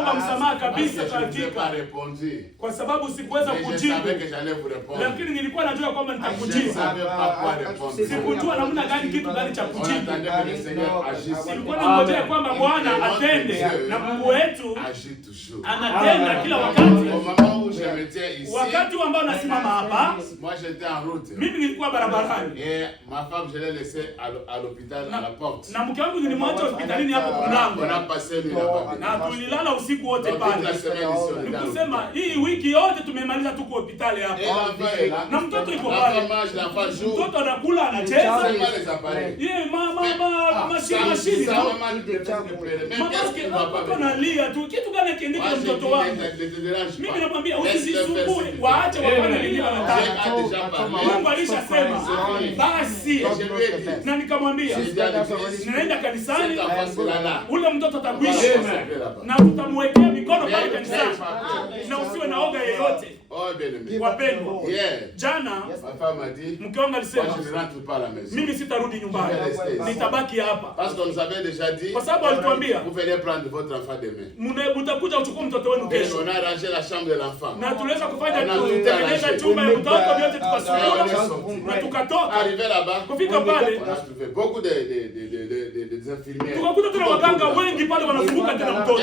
niliomba msamaha kabisa kwa hakika, kwa sababu sikuweza kujibu, lakini nilikuwa najua kwamba nitakujibu. Sikujua namna gani, kitu gani cha kujibu. Nilikuwa nangojea kwamba Bwana atende, na Mungu wetu anatenda kila wakati. Wakati ambao nasimama hapa, mimi nilikuwa barabarani, na mke wangu nilimwacha hospitalini hapo kwa mlango, na tulilala usiku wote pale. Nikusema hii wiki yote tumemaliza tuko hospitali hapo, na mtoto yuko pale, mtoto anakula anacheza, yeye mama mashini mama analia tu. Kitu gani kiendeke na mtoto wangu? Mimi namwambia usijisumbue, waache wafanye nini wanataka. Mungu alishasema basi, na nikamwambia ninaenda kanisani, ule mtoto atakuishi na tutamwekea mikono pale kanisani, na usiwe na oga yeyote. Wapendwa, jana mke wangu alisema mimi sitarudi nyumbani, nitabaki hapa, kwa sababu alituambia mtakuja kuchukua mtoto wenu kesho, na tuliweza kufanya kutengeneza chumba ya mtoto, vyote tukasukua na tukatoka. Kufika pale tukakuta tuna waganga wengi pale wanazunguka tena mtoto.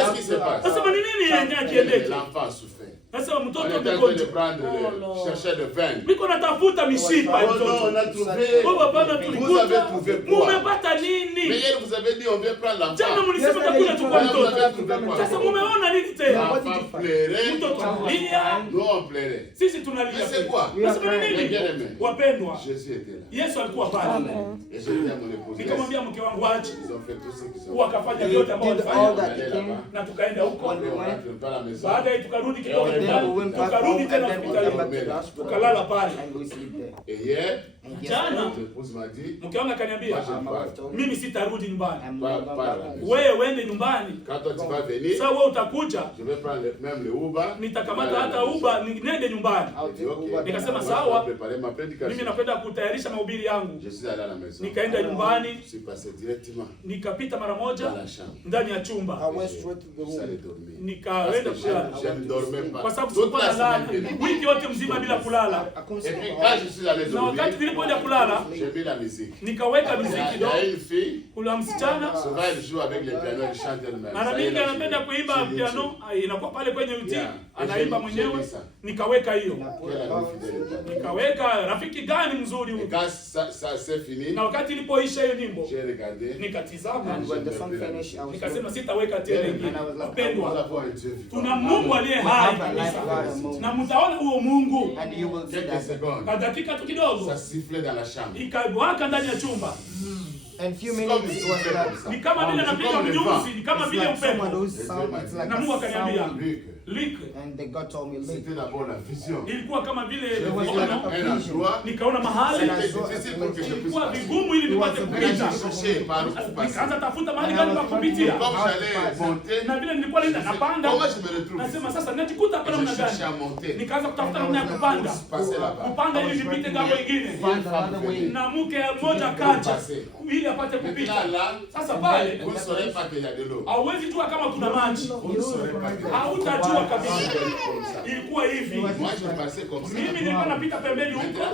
Sasa ni nini yenye kiendeke? Sasa mtoto niko natafuta mishipa ya mtoto. Baba bana, tulikuta mumepata nini? Jana mlisema takuja tukua mtoto. Sasa mumeona nini tena? Mtoto lia. Sisi tunalia. Sasa ni nini? Wapendwa, Yesu alikuwa pale. Nikamwambia mke wangu aje. Wakafanya vyote ambao walifanya, na tukaenda huko. Baadaye tukarudi kidogo, tukarudi tena hospitali, tukalala pale. Jana mke wangu akaniambia mimi sitarudi nyumbani, wewe uende nyumbani. Sasa wewe utakuja, nitakamata hata Uber niende nyumbani. Nikasema sawa, mimi napenda kutayarisha mahubiri yangu. Nikaenda nyumbani, nikapita mara moja ndani ya chumba, nikaenda kulala, kwa sababu sikuwa nalala wiki yote mzima bila kulala. Na wakati nilipoenda kulala, nikaweka muziki kidogo. Kuna msichana mara mingi anapenda kuimba piano, inakuwa pale kwenye uti, anaimba mwenyewe. Nikaweka hiyo, nikaweka rafiki gani mzuri huyo. Na wakati ilipoisha hiyo nyimbo, nikatizama, nikasema sitaweka tena nyingine. Wapendwa, tuna Mungu aliye hai, na mtaona huo Mungu kwa dakika tu kidogo, ikawaka ndani ya chumba. And few minutes it was like, ni kama vile anapiga mnyuzi, ni kama vile upepo. Na Mungu akaniambia Luke, and the God told me ilikuwa kama vile nikaona mahali ilikuwa vigumu ili nipate kupita. Nikaanza tafuta mahali gani pa kupitia, na vile nilikuwa naenda napanda, nasema sasa najikuta hapa namna gani. Nikaanza kutafuta namna ya kupanda ili nipite ngambo nyingine, na mke mmoja kaja ili apate kupita. Sasa pale hauwezi jua kama kuna maji, hautajua kabisa. Ilikuwa hivi, mimi nilikuwa napita pembeni huko,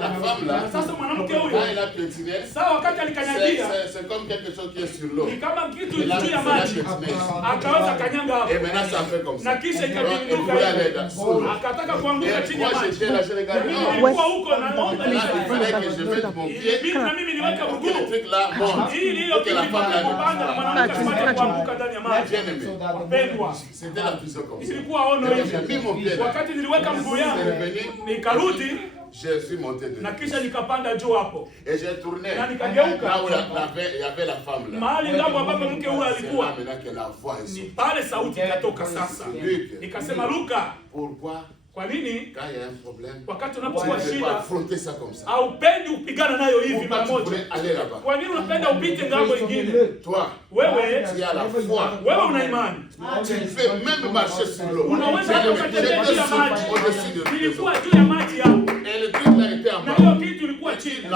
na sasa mwanamke huyo sawa, wakati alikanyagia ni kama kitu juu ya maji, akaweza kanyanga hapo, na kisha ikabinduka, akataka kuanguka chini ya maji. Nilikuwa huko na naomba mimi niweka mguu ili hiyo kitu kupanda, na mwanamke asipate kuanguka ndani ya maji. Pendwa, ilikuwa ono hivi. Wakati niliweka mguu yangu, nikarudi, na kisha nikapanda juu hapo, na nikageuka mahali ngambo ambapo mke huyo alikuwa. Ni pale sauti ikatoka sasa. Nikasema, Luka, kwa nini wakati unapokuwa shida haupendi upigana nayo hivi mara moja? Kwa nini unapenda upite ngambo nyingine? Wewe una imani, unaweza kutembea juu ya maji. Nilikuwa juu ya maji hapo, na hiyo kitu ilikuwa chini.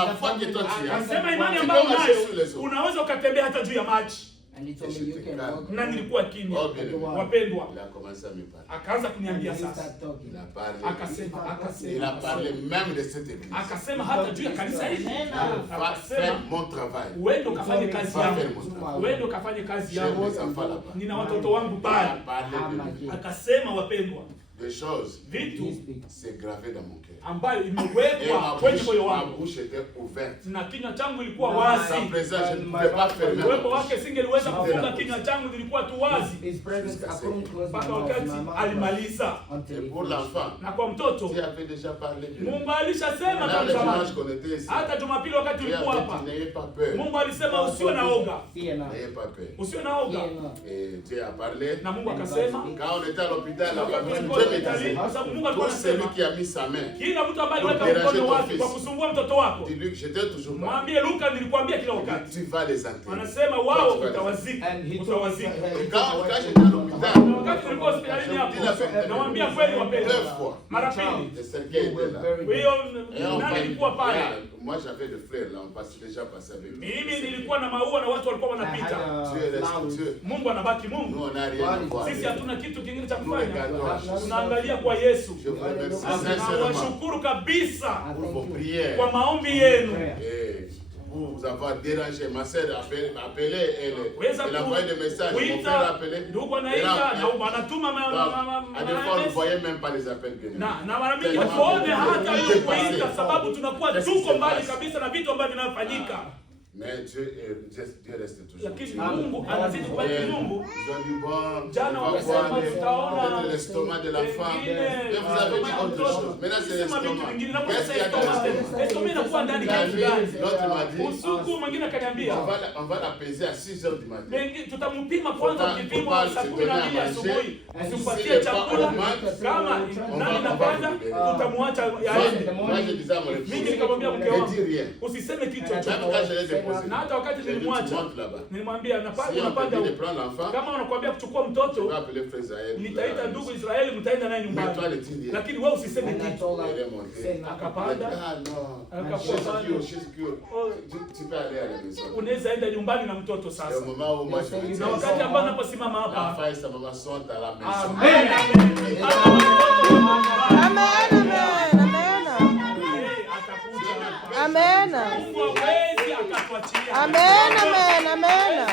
Nasema imani ambayo unayo, unaweza ukatembea hata juu ya maji. Na nilikuwa kimya. Wapendwa, akaanza kuniambia sasa. Akasema hata juu ya kanisa hili. Akasema uende ukafanye kazi yangu. Uende ukafanye kazi yangu. Nina watoto wangu pale. Akasema wapendwa, des choses, c'est gravé dans mon cœur. Ambayo imewekwa kwenye moyo wangu. Ma bouche était ouverte. Na kinywa changu ilikuwa wazi. Sa présence, je ne pouvais pas fermer. Uwepo wake singeliweza kufunga kinywa changu, ilikuwa tu wazi. Mpaka wakati alimaliza. Et pour l'enfant, na kwa mtoto, Dieu avait déjà parlé de lui. Mungu alishasema kwa zamani. Hata Jumapili wakati ulikuwa hapa. Mungu alisema usiwe na oga. N'ayez pas peur. Usiwe na oga. Et Dieu a parlé. Na Mungu akasema, quand on était à l'hôpital, pour celui qui a mis sa main, kila mtu ambaye aliweka mkono wake kwa kusumbua mtoto wako, j'étais toujours mwambie Luka, nilikwambia kila wakati, tu vas les enterrer. Anasema wao utawazika. Quand j'étais à l'hôpital, wakati nilikuwa hospitalini hapo, nawaambia kweli wapendwa, mara pili le Sergei était là. Huyo nani alikuwa pale? Moi j'avais des fleurs là, on passait déjà passer avec eux. Mimi nilikuwa na maua na watu walikuwa wanapita. Mungu anabaki Mungu. Nous on a rien à voir. Sisi hatuna kitu kingine cha kufanya. Tunaangalia kwa Yesu. Tunawashukuru kabisa kwa maombi yenu. Vous avoir dérangé, ma sœur appelée, elle a envoyé des messages, mon frère a appelé. À des fois, on ne voyait même pas les appels venir. Na mara mingi tuone hata hiyo kuita, sababu tunakuwa tuko mbali kabisa na vitu ambavyo vinafanyika. Mais Dieu reste toujours. Lakini Mungu anazidi kubaki Mungu. Ils ont dit bon, jana wakasema tutaona l'estomac de la femme. Et vous avez dit autre chose. Maintenant c'est l'estomac. Qu'est-ce qu'il y a dans l'estomac? L'estomac inakuwa ndani kitu gani? L'autre m'a dit. Usiku mwingine akaniambia, on va la peser à 6h du matin. Tutampima kwanza kipimo saa 12 asubuhi. Usimpatie chakula kama nani napanda tutamwacha yaende. Mimi nikamwambia mke wangu usiseme kitu chochote. Na hata wakati nilimwacha nilimwambia unapanda kama unakuambia kuchukua mtoto nitaita ndugu Israeli mtaenda naye nyumbani, lakini wewe usiseme kitu. Akapanda unaweza enda nyumbani na mtoto sasa. Na wakati ambao naposimama hapa, amen amen amen amen.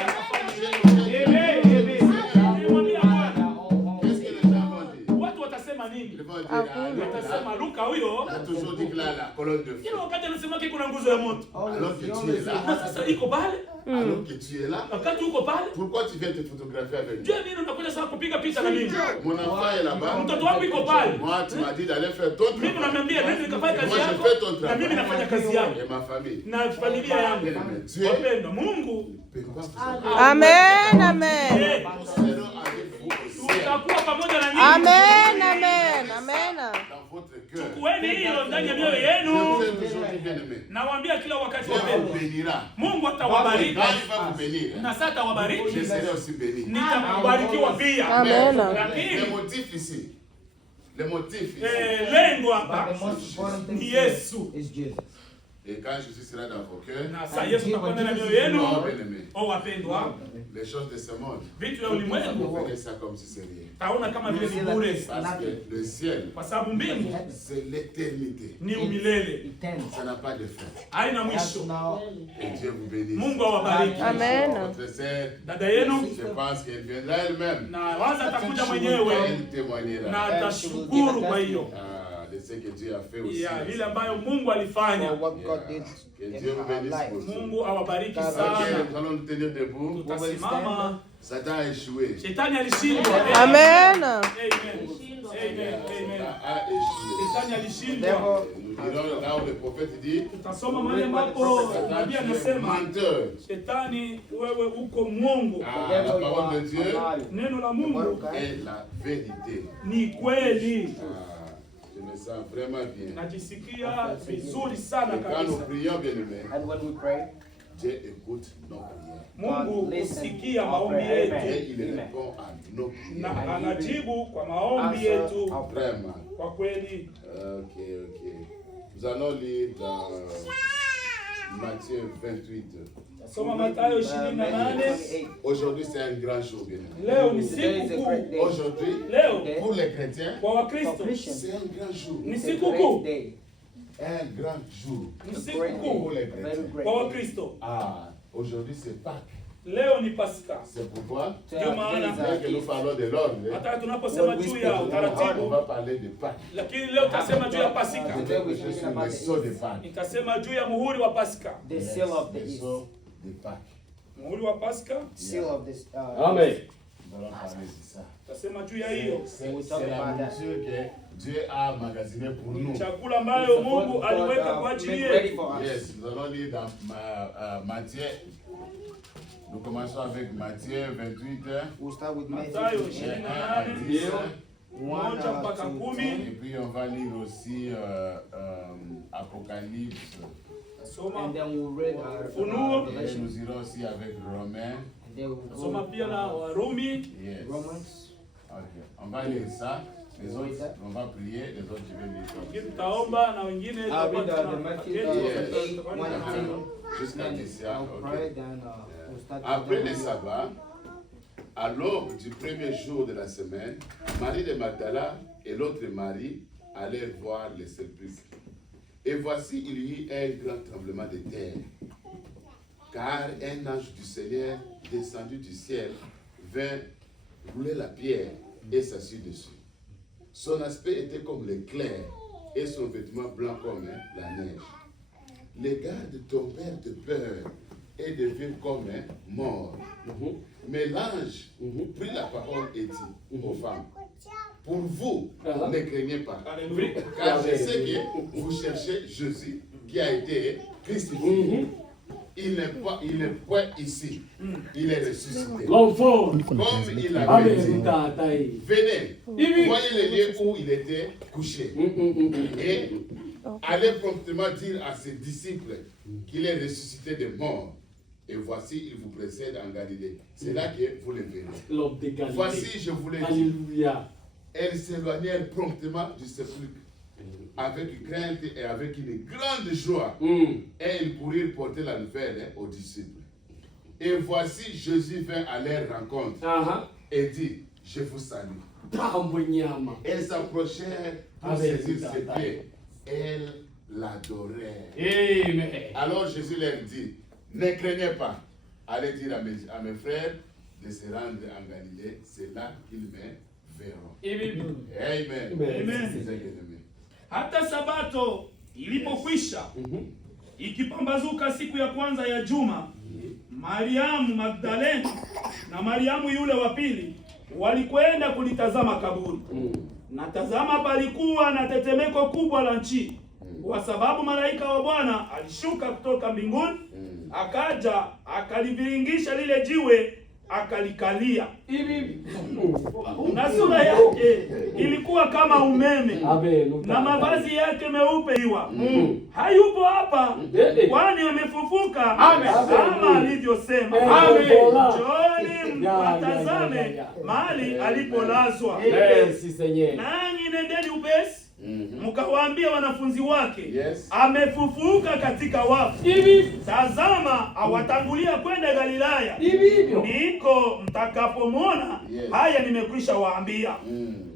Watu watasema nini? Watasema Luka huyo kila wakati anasema kuna nguzo ya moto. Sasa iko pale. Alors que tu es là, wakati uko pale, pourquoi tu viens te photographier avec moi? Je nini unakuja sasa kupiga picha na mimi? Mon enfant est là-bas. Mtoto wangu iko pale. Moi tu m'as dit d'aller faire ton travail. Mimi namwambia nenda nikafanye kazi yako. Moi je fais ton travail. Na mimi nafanya kazi yangu. Et ma famille. Na familia yangu. Wapendwa, Mungu. Amen amen. Tutakuwa pamoja na nyinyi. Amen amen amen. Chukueni hilo ndani ya mioyo yenu. Nawaambia kila wakati wapendwa, Mungu atawabariki. Na sasa atawabariki. Nitabarikiwa pia. Amen. Le motif ici. Le motif ici. Lengo hapa ni Yesu. Et quand Jésus sera dans vos cœurs, na sasa Yesu atakwenda na mioyo yenu. Oh wapendwa, les choses de ce monde, vitu vya ulimwengu, prenez ça comme si c'est rien. Taona kama vile ni bure. Parce que le ciel, kwa sababu mbingu c'est l'éternité. Ni umilele. Ça n'a pas de fin. Haina mwisho. Et Dieu vous bénisse. Mungu awabariki. Amen. Votre sœur, dada yenu, je pense qu'elle viendra elle-même. Na waza atakuja mwenyewe. Elle témoignera. Na atashukuru kwa hiyo. Ce que Dieu a fait aussi. Ya ile ambayo Mungu alifanya. Que Dieu vous bénisse. Mungu awabariki sana. Nous allons nous tenir debout. Tutasimama. Satan a échoué. Shetani alishindwa. Amen. Amen. Amen. Shetani alishindwa. Nous dirons là où le prophète dit. Tutasoma mahali ambapo nabii anasema Shetani wewe uko mwongo. La parole de Dieu. Neno la Mungu est la vérité. Ni kweli. Je me sens vraiment bien. Najisikia vizuri sana kabisa. Quand nous prions, bien-aimés, And when we pray, Dieu écoute nos prières. Mungu husikia maombi yetu. Et il répond à nos prières. Na anajibu kwa maombi yetu. Vraiment. Kwa kweli. Ok. Nous allons lire dans Matthieu 28. Aujourd'hui, c'est un grand jour. Aujourd'hui, pour les chrétiens, c'est un grand jour. Un grand jour pour les chrétiens. Ah, aujourd'hui, c'est Pâques. C'est pourquoi que nous parlons de l'ordre. On va parler de Pâques. Je suis le sceau de Pâques. The seal of the east. Seal of this. Amen. Nous allons parler de ça. C'est la nourriture que Dieu a magasiné pour nous. Yes, nous allons lire dans Matthieu. Nous commençons avec Matthieu 28. We'll start with Matthew 1 à 10. Et puis on va lire aussi Apocalypse. And then we'll read Et nous irons aussi avec Romains. and then we'll go Yes. Romans. Ok. On va lire ça. Les autres, on va prier. Les autres, je vais lire. I'll read the Matthew 8, 1 and 10. Jusqu'à Then 10. I'll Ok. pray, then we'll start Après with le sabbat, à l'aube du premier jour de la semaine, Marie de Magdala et l'autre Marie allèrent voir le sépulcre. Et voici, il y eut un grand tremblement de terre, car un ange du Seigneur, descendu du ciel, vint rouler la pierre et s'assit dessus. Son aspect était comme l'éclair et son vêtement blanc comme la neige. Les gardes tombèrent de peur et devinrent comme morts. Mais l'ange prit la parole et dit aux femmes, pour vous, ne craignez pas, car je sais que vous cherchez Jésus qui a été crucifié. Il n'est point ici, il est ressuscité. Comme il avait dit, venez, voyez le lieu où il était couché. Et allez promptement dire à ses disciples qu'il est ressuscité des morts. Et voici, il vous précède en Galilée. C'est là que vous le verrez. Voici, je vous l'ai dit. Alléluia. Elles s'éloignèrent promptement du sépulcre avec crainte et avec une grande joie. Et ils pourrirent porter la nouvelle aux disciples. Et voici, Jésus vint à leur rencontre et dit, je vous salue. Elles s'approchèrent pour saisir ses pieds. Elles l'adorèrent. Alors Jésus leur dit, ne craignez pas. Allez dire à mes frères de se rendre en Galilée. C'est là qu'ils me verront. Amen. Hata Sabato ilipokwisha, ikipambazuka siku ya kwanza ya juma, Mariamu Magdalena na Mariamu yule wa pili walikwenda kulitazama kaburi. Na tazama, palikuwa na tetemeko kubwa la nchi, kwa sababu malaika wa Bwana alishuka kutoka mbinguni, akaja akaliviringisha lile jiwe akalikalia. Na sura yake ilikuwa kama umeme, na mavazi yake meupe iwa. Hayupo hapa, kwani amefufuka kama alivyosema. Njooni mtazame mahali alipolazwa. Nanyi nendeni upesi mkawaambia wanafunzi wake, amefufuka katika wafu. Tazama, awatangulia kwenda Galilaya, ndiko mtakapomwona. Haya nimekwisha waambia.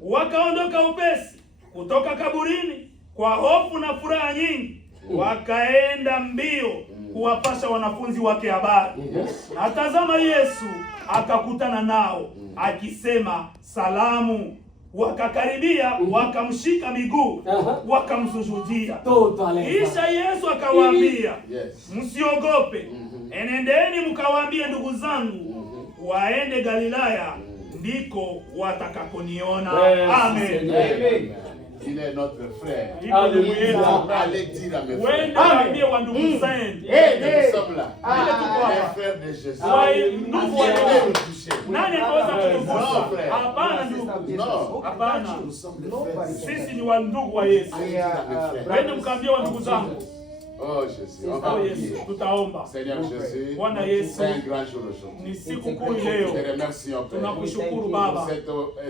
Wakaondoka upesi kutoka kaburini kwa hofu na furaha nyingi, wakaenda mbio kuwapasha wanafunzi wake habari. Na tazama, Yesu akakutana nao akisema, salamu. Wakakaribia, wakamshika miguu, wakamsujudia. Kisha Yesu akawaambia, msiogope, enendeni mkawaambie ndugu zangu waende Galilaya, ndiko watakaponiona. Amen. Il est notre frère. Allez dire à mes frères. Nous sommes là. Les frères de Jésus. Sisi ni wandugu wa Yesu. Waende mkaambie wa ndugu zangu Oh Jésus, on va prier. Tutaomba. Seigneur Jésus, Bwana Yesu, c'est un grand jour aujourd'hui. ni siku kuu leo. Te remercions Père Tunakushukuru pour Baba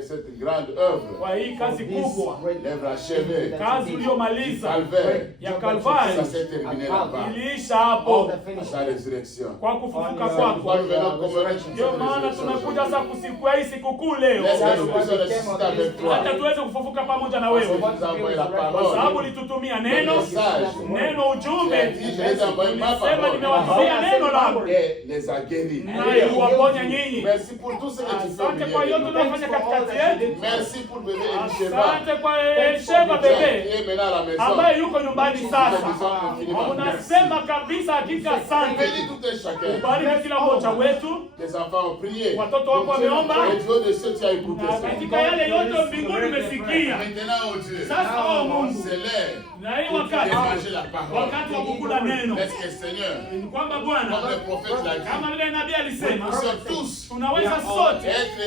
cette grande œuvre, kwa hii kazi kubwa, l'œuvre achevée, kazi uliyomaliza Calvaire, ya Kalvari ça s'est terminé là-bas, iliisha hapo sa résurrection. kwa kufufuka Pourquoi kwako. nous venons commémorer cette Ndio maana résurrection tumekuja aujourd'hui? sasa kusikia hii siku kuu leo, Laisse que nous puissions ressusciter avec toi. hata tuweze kufufuka pamoja na Parce que wewe, tu nous as envoyé la kwa sababu parole, ulitutumia le neno, message. neno Tu as ujumbe. dit, je les ai envoyés ma Sema parole nimewatumia neno langu et les a guéris. naye huwaponya nyinyi. Merci pour tout ce que tu fais au Asante kwa milieu yote de nous. unayofanya katikati yetu. Merci pour bébé Elisheba. Asante kwa Sheba Qui bebe est maintenant à la maison. ambaye yuko nyumbani sasa. Infiniment merci. Unasema kabisa hakika asante. Bénis tout un chacun. Bariki kila mmoja wetu. Tes enfants ont prié. Watoto wako wameomba. Et Dieu de ceux qui a écouté Na ça. katika yale yote mbinguni umesikia. Maintenant, oh Dieu, Sasa oh Mungu, c'est l'heure na hii de wakati manger la parole. wakati wa kukula neno, Est-ce que Seigneur, ni kwamba comme Bwana, le prophète l'a dit, kama vile nabii nous alisema, sommes tous tunaweza sote être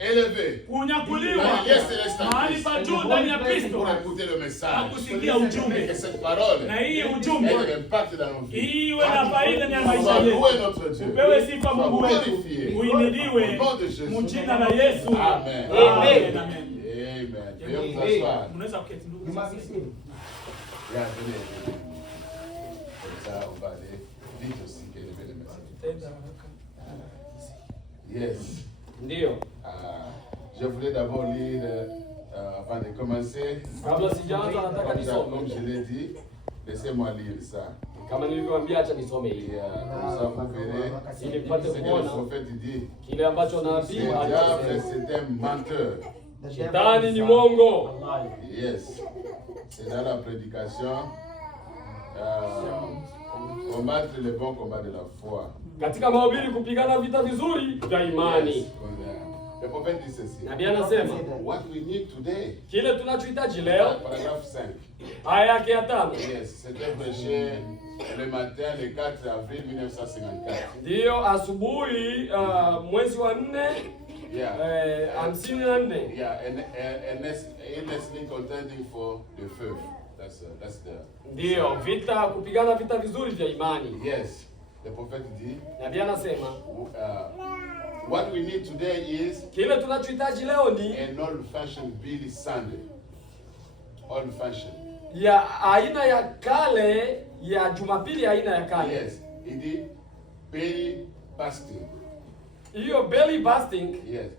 élevés kunyakuliwa dans les lieux célestes en mahali Christ pa juu ndani ya Kristo pour écouter le na message. kusikia Et que ujumbe, cette parole na hii ait ujumbe un impact dans nos vies. iwe na faida ndani ya maisha Sois yetu. loué notre Dieu. Upewe sifa Mungu Sois wetu, glorifié. uimidiwe Au nom de Jésus. mjina la Yesu. Amen. Amen. Amen. Amen. Veuillez vous asseoir. Mnaweza kuketi ndugu. Bien, venez. Comme ça, on va aller vite aussi. Élever le message. Yes. Ndio. Je voulais d'abord lire, avant de commencer, Kabla sijaanza nataka nisome. comme je l'ai dit, laissez-moi lire ça. Kama nilivyowaambia acha nisome Et hili. comme ça, vous verrez Ili mpate ce que le kuona prophète dit. kile ambacho Le nabii diable, alisema. c'est un menteur. Shetani ni mwongo. Yes. C'est dans la prédication. Combattre le bon combat de la foi. Katika mahubiri kupigana vita vizuri vya imani. Yes. Le prophète dit ceci. Nabii anasema What we need today. kile tunachohitaji leo, Paragraphe 5. aya yake ya 5. Yes, c'était prêché le matin le 4 avril 1954. Ndiyo asubuhi mwezi wa 4 Yeah. 54. Yeah, earnestly contending for the faith. That's the. Ndiyo vita kupigana vita vizuri vya imani. Yes, the prophet dit. Nabii anasema What we need today is kile tunachohitaji leo ni an old-fashioned Billy Sunday. Old-fashioned. ya aina ya kale ya Jumapili, aina ya kale. Yes, it dit belly fasting. Hiyo belly busting. Yes,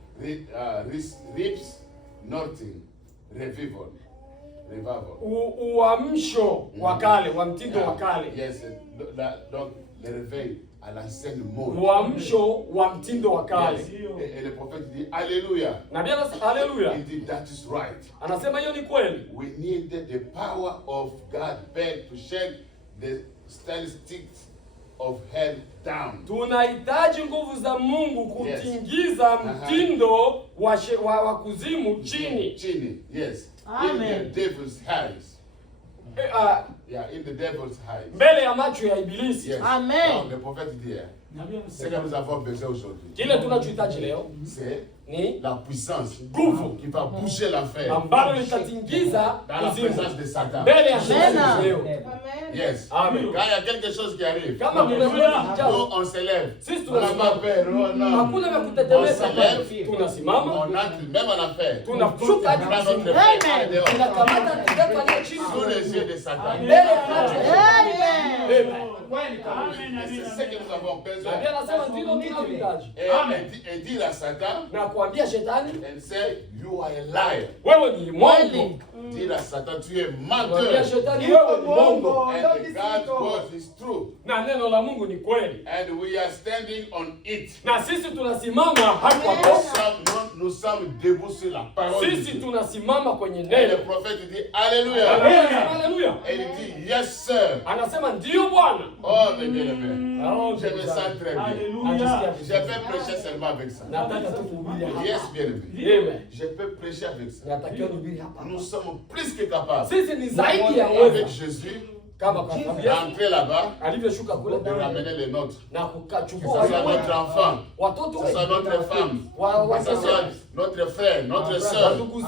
ribs snorting, revival. Uamsho wa kale, wa mtindo wa kale. Yes, donc le réveil à l'ancienne mode. Uamsho wa mtindo wa kale. Yes. Et le prophète dit Alléluia. Nabii anasema haleluya. Il dit that is right. Anasema hiyo ni kweli. We need the power of God back to shake the statistics of hell down. Tunahitaji nguvu za Mungu kutingiza mtindo wa kuzimu chini. Chini, yes. Amen. In the devil's eyes. Yeah, in the devil's eyes. Mbele ya macho ya Ibilisi. Yes. Amen. Donc, le prophète dit, ce que nous avons besoin aujourd'hui, Kile tunachohitaji leo c'est ni la puissance nguvu qui va bouger l'enfer ambalo litatingiza dans la kuzimu présence de Satan. mbele ya Shetani leo. Yes. Amen. Quand il y a quelque chose qui arrive, Kama kuna jambo nous on s'élève. sisi On n'a pas peur. Oh, non. hakuna vya On kutetemeka, s'élève. tunasimama, On entre même en enfer. tunashuka hadi On prend kuzimu, notre frère dehors. tunakamata kidato aliye chini Sous les yeux de Satan. mbele ya macho ya Amen. C'est ce que nous avons besoin. Nabii anasema ndilo tunalohitaji, Et dire à Satan, na kuambia Shetani and say, you are a liar. wewe ni mwongo. Dire à Satan, tu es Kuambia menteur. Shetani wewe ni mwongo, And God's word is true. na neno la Mungu ni kweli, And we are standing on it. na sisi tunasimama hapo hapo. Nous sommes debout sur la parole de Sisi Dieu. tunasimama kwenye Et neno. le prophète dit Alléluia. Haleluya. Et il dit Yes sir. Anasema ndiyo Bwana. Oh mes bien-aimés, Oh, je me sens très bien. Haleluya. Je peux prêcher seulement avec ça. Nataka tu kuhubiri hapa. Yes bien-aimé. Amen. Je peux prêcher avec ça. Natakiwa nihubiri hapa. Nous sommes plus que capables. Sisi ni zaidi ya Avec uwezo, Jésus, kama kwa sababu Yesu d'entrer là-bas, alivyoshuka kule de ramener les nôtres. na Que ce kukachukua soit notre enfant, watoto que ce soit notre femme, wa que ce soit notre frère, notre soeur, nous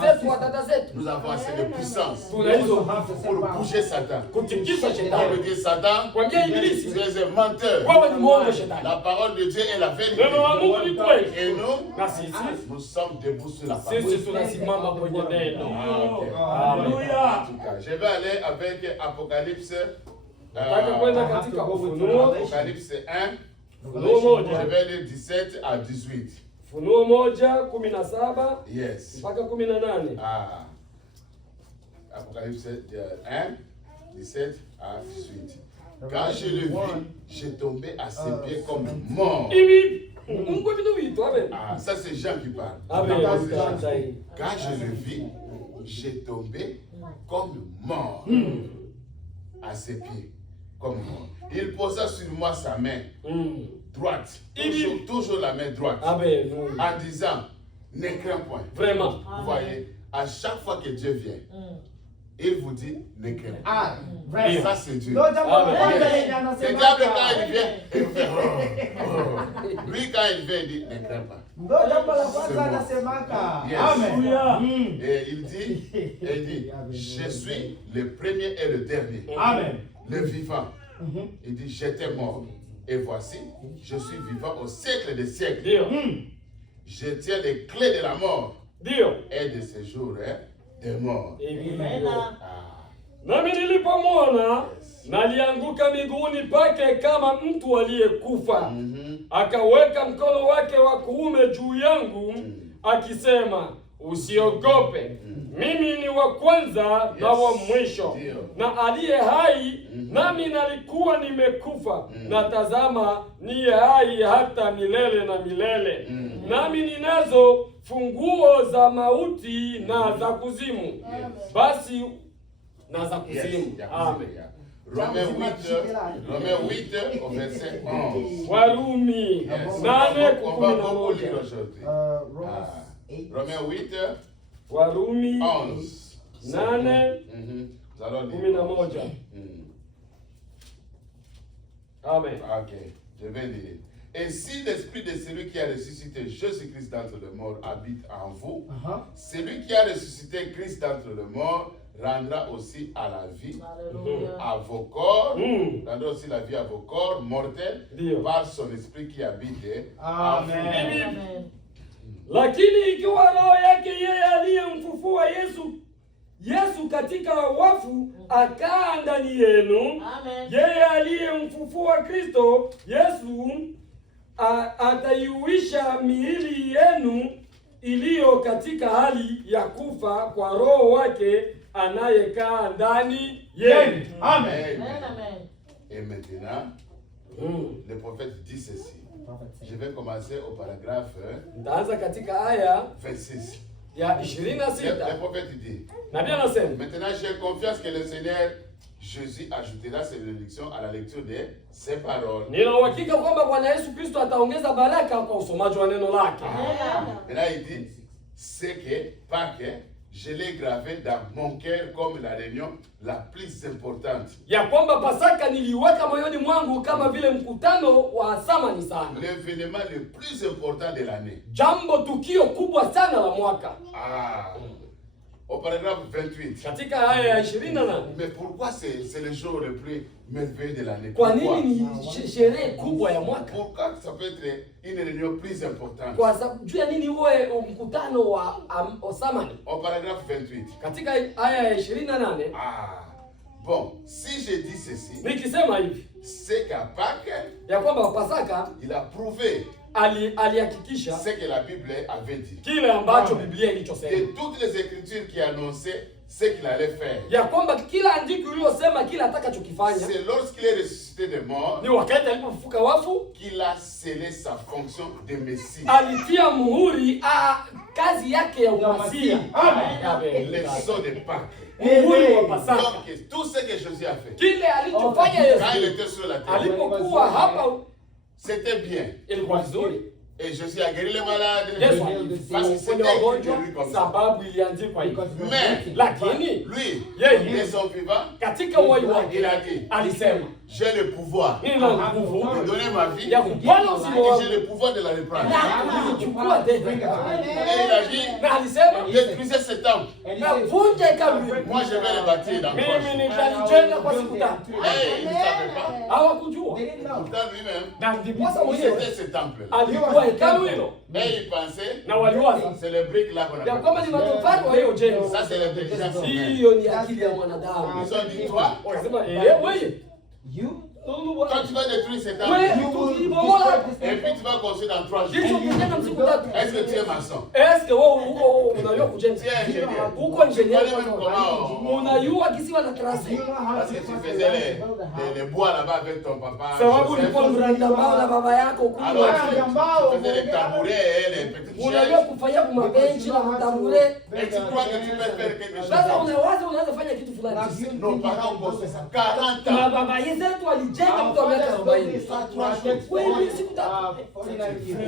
avons assez de puissance pour bouger Satan. On peut dire Satan, tu es un menteur. La parole de Dieu est la vérité. Et nous sommes debout sur la parole. En tout cas, je vais aller avec Apocalypse. Apocalypse 1. Je vais lire 17 à 18. Funuo 1:17 Yes. mpaka 18. Ah. Apocalypse 1, 17 à 18. Quand je le vis, j'ai tombé à ses pieds comme mort. Ah, ça c'est Jean qui parle. Quand je le vis, j'ai tombé comme mort à ses pieds. Comme mort. Il posa sur moi sa main droite, toujours la main droite, en disant, ne crains point. Vraiment. Vous voyez, à chaque fois que Dieu vient, il vous dit, ne crains point. Ah, vrai. Ça c'est Dieu. Le diable quand il vient, il fait lui quand il vient, il dit, ne crains pas. Yes. Amen. Et il dit, je suis le premier et le dernier. Amen. Le vivant. Il dit, j'étais mort. Et voici, je suis vivant au siècle des siècles. Je tiens les clés de la mort. Et de ce jour des morts. Nami nilipomwona nalianguka miguuni pake kama mtu aliyekufa. Akaweka mkono wake wa kuume juu yangu akisema, usiogope. Mimi ni wa kwanza na wa mwisho na aliye hai, nami nalikuwa nimekufa na tazama ni hai hata milele na milele. Nami ninazo funguo za mauti na za kuzimu. Basi na za kuzimu. Amen. Romains 8 au verset 11. Warumi 8:11. On va beaucoup lire aujourd'hui. Romains 8. Warumi 11. 8:11. Amen. Ok, je vais lire. Et si l'esprit de celui qui a ressuscité Jésus-Christ d'entre les morts habite en vous, celui qui a ressuscité Christ d'entre les morts rendra aussi à la vie à vos corps, rendra aussi la vie à vos corps mortels par son esprit qui habite en vous. Amen. Lakini ikiwa roho yake yeye aliyemfufua Yesu katika wafu akaa ndani yenu, yeye aliyemfufua Kristo Yesu ataiuisha miili yenu iliyo katika hali ya kufa kwa roho wake anayekaa ndani yenu. Amen. Et maintenant, le prophète dit ceci. Je vais commencer au paragraphe 26. Ya 26. Le prophète dit, maintenant j'ai confiance que le Seigneur Jésus ajoutera ses bénédictions à la lecture de ses paroles. Nina uhakika kwamba Bwana Yesu Kristo ataongeza baraka kwa usomaji wa neno lake. Et là il dit, c'est que Pâques, je l'ai gravé dans mon cœur comme la réunion la plus importante. Ya kwamba Pasaka niliweka moyoni mwangu kama vile mkutano wa thamani sana. L'événement le plus important de l'année. Jambo tukio kubwa sana la mwaka. Au paragraphe 28. Katika aya ya 28. Mais pourquoi c'est le jour le plus merveilleux de l'année? Kwa nini ni sherehe kubwa ya mwaka? Pourquoi ça peut être une réunion plus importante? Kwa sababu juu ya nini uwe mkutano wa thamani? Au paragraphe 28. Katika aya ya 28. Bon, si je dis ceci, nikisema hivi, c'est qu'à Pâques, ya kwamba Pasaka il a prouvé alihakikisha ce que la Bible avait dit. Kile ambacho Biblia ilichosema. Et toutes les écritures qui annonçaient ce qu'il allait faire. Ya kwamba kila andiko lililosema kile atakachokifanya. C'est lorsqu'il est ressuscité des morts, ni wakati alipofufuka wafu, qu'il a scellé sa fonction de Messie. Alitia muhuri kazi yake ya umasihi. Amen. Les sceaux de Pâques. Donc tout ce que Jésus a fait. Kile alichofanya Yesu. Quand il était sur la terre. Alipokuwa hapa, c'était bien. Ilikuwa vizuri. Et Jésus a guéri les malades. Yesu Parce que aliponya c'était wagonjwa écrit comme ça. sababu iliandikwa hivyo. Mais Lakini lui, yeye de son vivant, katika uhai wake il a dit, alisema, j'ai le pouvoir nina nguvu de donner ma vie ya kupana uzima et wangu j'ai le pouvoir de la reprendre. na kuichukua tena. Et il a dit, Na alisema, détruisez ce temple. navunja hekalu hili. Moi, je vais le bâtir dans Mimi 3 jours. nitalijenga kwa siku 3. Et il ne savait pas. Hawakujua. Pourtant, lui-même, Na ndiposa mwenyewe c'était ce temple. alikuwa hekalu hilo. Mais il pensait, Na waliwaza c'est les briques là qu'on ya a. kwamba ni matofali wa hiyo jengo. Ça, c'est l'intelligence humaine. Hiyo ni akili ya mwanadamu. Ils ont dit, toi, Wakasema, wewe. quand tu vas détruire ce temple, Wewe tukibomola et puis tu vas construire dans 3 kisha jours, kujenga msiku 3. est-ce que tu es maçon? Eske wewe uko unajua kujenga? Tu es ingénieur. Uko engineer Tu connais même comment unajua kisiwa na trasi. parce que tu faisais les bois là-bas avec ton papa. Sababu Joseph. ulikuwa mranda mbao na baba yako kule. Alors, tu faisais les tabourets et les petites Unajua chaises. kufanya mabenchi na matabure. Et tu crois que tu peux faire quelque chose? Sasa unawaza unaweza fanya kitu fulani. Nos parents ont construit ça 40 Na ans. baba yetu alijenga mtu wa miaka 40. Wewe siku 3.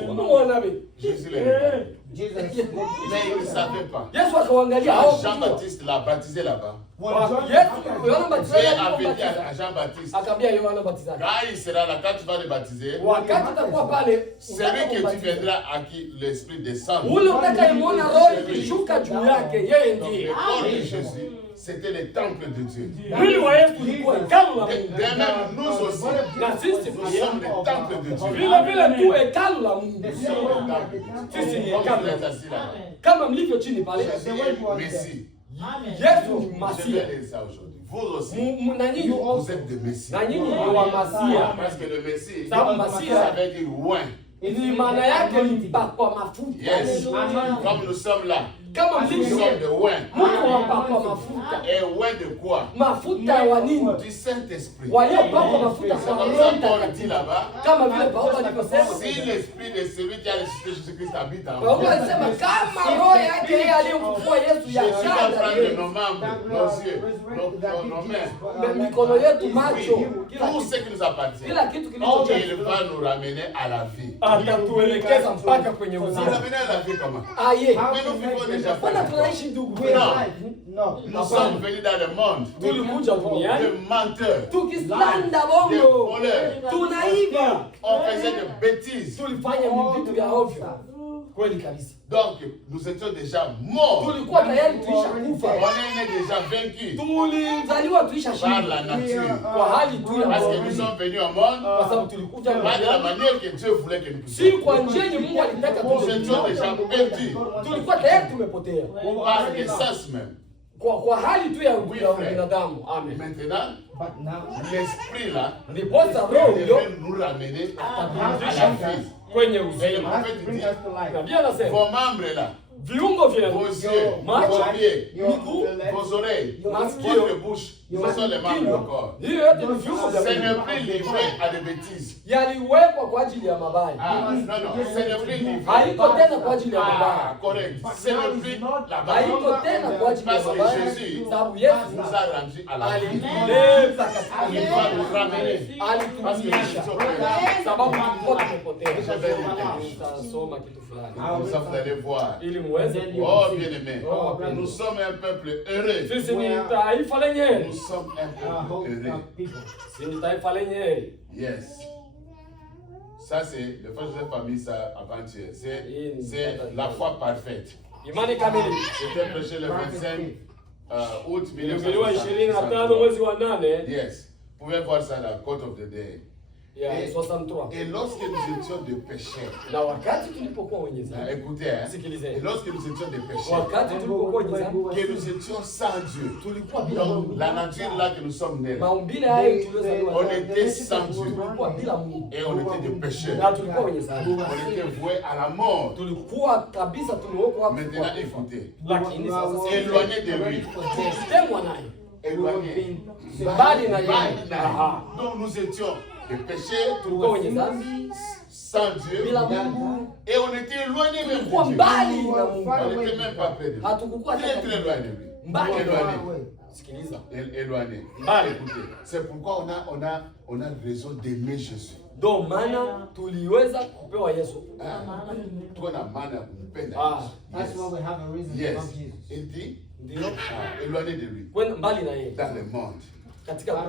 Unaona wewe? Jésus l'a dit. Mais il ne savait pas. Yesu akaangalia hao. Jean-Baptiste l'a baptisé là-bas. Yesu Yohana Dieu Mbatizaji avait dit akambatiza. à Jean-Baptiste, Akaambia Yohana Mbatizaji. quand il sera là, quand tu vas le baptiser, Wakati utakuwa pale, celui que tu viendras à qui l'Esprit descend. ule utakayemuona roho ikishuka juu yake, yeye Donc ndiye. le corps de Jésus, c'était le temple de Dieu. Mwili wa Yesu ulikuwa hekalu la Et Mungu. de même, nous aussi, Na sisi nous pia sommes le temple de Dieu. vile vile tu hekalu la Mungu. Nous sommes le temple. Sisi ni Comme hekalu. vous êtes assis là. Kama mlivyo chini pale, Jésus est Messie. Yesu ni Je Masia. vais dire ça aujourd'hui. Vous aussi, Na nyinyi vous êtes des Messies. na nyinyi ni wa Masia. Parce que le Messie, Sababu Masia ça veut dire loin. ni maana yake ni mpakwa mafuta. Yes. Comme nous sommes là, Kama nous mlivyo sommes de loin. Mungu wa mpakwa mafuta. Et loin de quoi? Mafuta wa nini? Du Saint-Esprit. Waliopakwa mafuta C'est kwa comme Roho ça qu'on dit Mtakatifu. là-bas. Kama vile Paulo alivyosema. Si l'esprit de celui qui a ressuscité Jésus-Christ habite en Paulo vous, alisema kama roho yake yeye aliyemfufua Yesu Jésus va yashaza prendre yeye. nos membres, nos yeux, nos mains, Mikono yetu, macho, kila tout kitu. ce qui nous appartient. Kila kitu Et kilicho il va nous ramener à la vie. atatuelekeza mpaka kwenye Vous uzima. ramenez à la vie comment? Aye. Mais nous vivons déjà Mbona fait. tunaishi ndugu? Nous sommes venus dans le monde Tulikuja duniani de menteurs, tukislanda de bongo, voleurs. tunaiba, On faisait des bêtises. tulifanya vitu vya ovyo. Kweli kabisa. Donc, nous étions déjà morts. Tulikuwa tayari tuisha On kufa. est déjà vaincus Tulizaliwa tuisha par shinda la nature. kwa hali tu ya Parce que Mungu. nous sommes venus au monde Kwa sababu tulikuja pas de la duniani manière que Dieu voulait que nous si puissions. kwa njia yenye Mungu alitaka Nous tuje. étions déjà perdus Tulikuwa tayari tumepotea par essence même. kwa hali tu ya binadamu. Amen. Maintenant, l'esprit là, Ndiposa roho il hiyo veut nous ramener à la vie. kwenye Et le uzima. prophète dit, Nabii anasema vos membres là, viungo vyenu, vos yeux, macho, vos pieds, miguu, vos oreilles, masikio, votre bouche, ce sont les membres du corps. hiyo yote ni viungo vya Ce n'est Mungu. plus livré à des bêtises. Yaliwekwa kwa ajili ya mabaya, Ah, non, non, ce n'est plus livré. haiko tena kwa ajili ya Ah, mabaya, correct. Ce n'est plus la base. haiko tena kwa ajili ya Parce que mabaya, Jésus sababu Yesu nous a rendu à la vie. alituleta katika Il va nous ramener. Parce que nous alitumisha, étions perdus. sababu tulikuwa tumepotea. J'avais Nitasoma kitu fulani Comme ça, vous allez voir. ili muweze Oh, bien-aimés, Oh, nous sommes un peuple heureux. sisi ni taifa lenye heri. Nous sommes un peuple heureux. Sisi ni taifa lenye heri. Yes. Ça, c'est, le frère Joseph a mis ça avant-hier. C'est la foi parfaite. Imani kamili. C'était prêché le 25 août Ilihubiriwa 25 1963. mwezi wa 8 Yes. Vous pouvez voir ça dans la Court of the Day. ya 63. Et lorsque nous étions des pécheurs, Na wakati tulipokuwa wenye ah, dhambi, écoutez, hein, Sikilizeni. et lorsque nous étions des pécheurs, wakati tulipokuwa wenye dhambi, que nous étions sans Dieu, tulikuwa bila donc Mungu. la nature là que nous sommes nés, Maumbile hayo tuliozaliwa on nayo, était sans Dieu tulikuwa bila Mungu. et on était des pécheurs. Na tulikuwa wenye dhambi. On était voués à la mort. Tulikuwa kabisa tumewekwa hapo. Maintenant, écoutez, Lakini sasa éloignés de lui, tutengwa naye. éloignés. Mbali na yeye. Aha. Donc nous étions des pécheurs, Tulikuwa wenye dhambi sans Dieu, bila Mungu. et on était éloignés même Tulikuwa de Dieu. mbali na Mungu. On n'était même pas près de lui. Hatukukuwa Très très loin de lui. Éloigné. Sikiliza. Éloigné. Écoutez, c'est pourquoi on a raison d'aimer Jésus. Donc maana tuliweza kupewa Yesu. Tuko na maana ya kumpenda. That's why we have a reason to love Jesus. Il dit, Ndio. éloigné de lui. Kwenda mbali na yeye. Dans le monde. Katika dans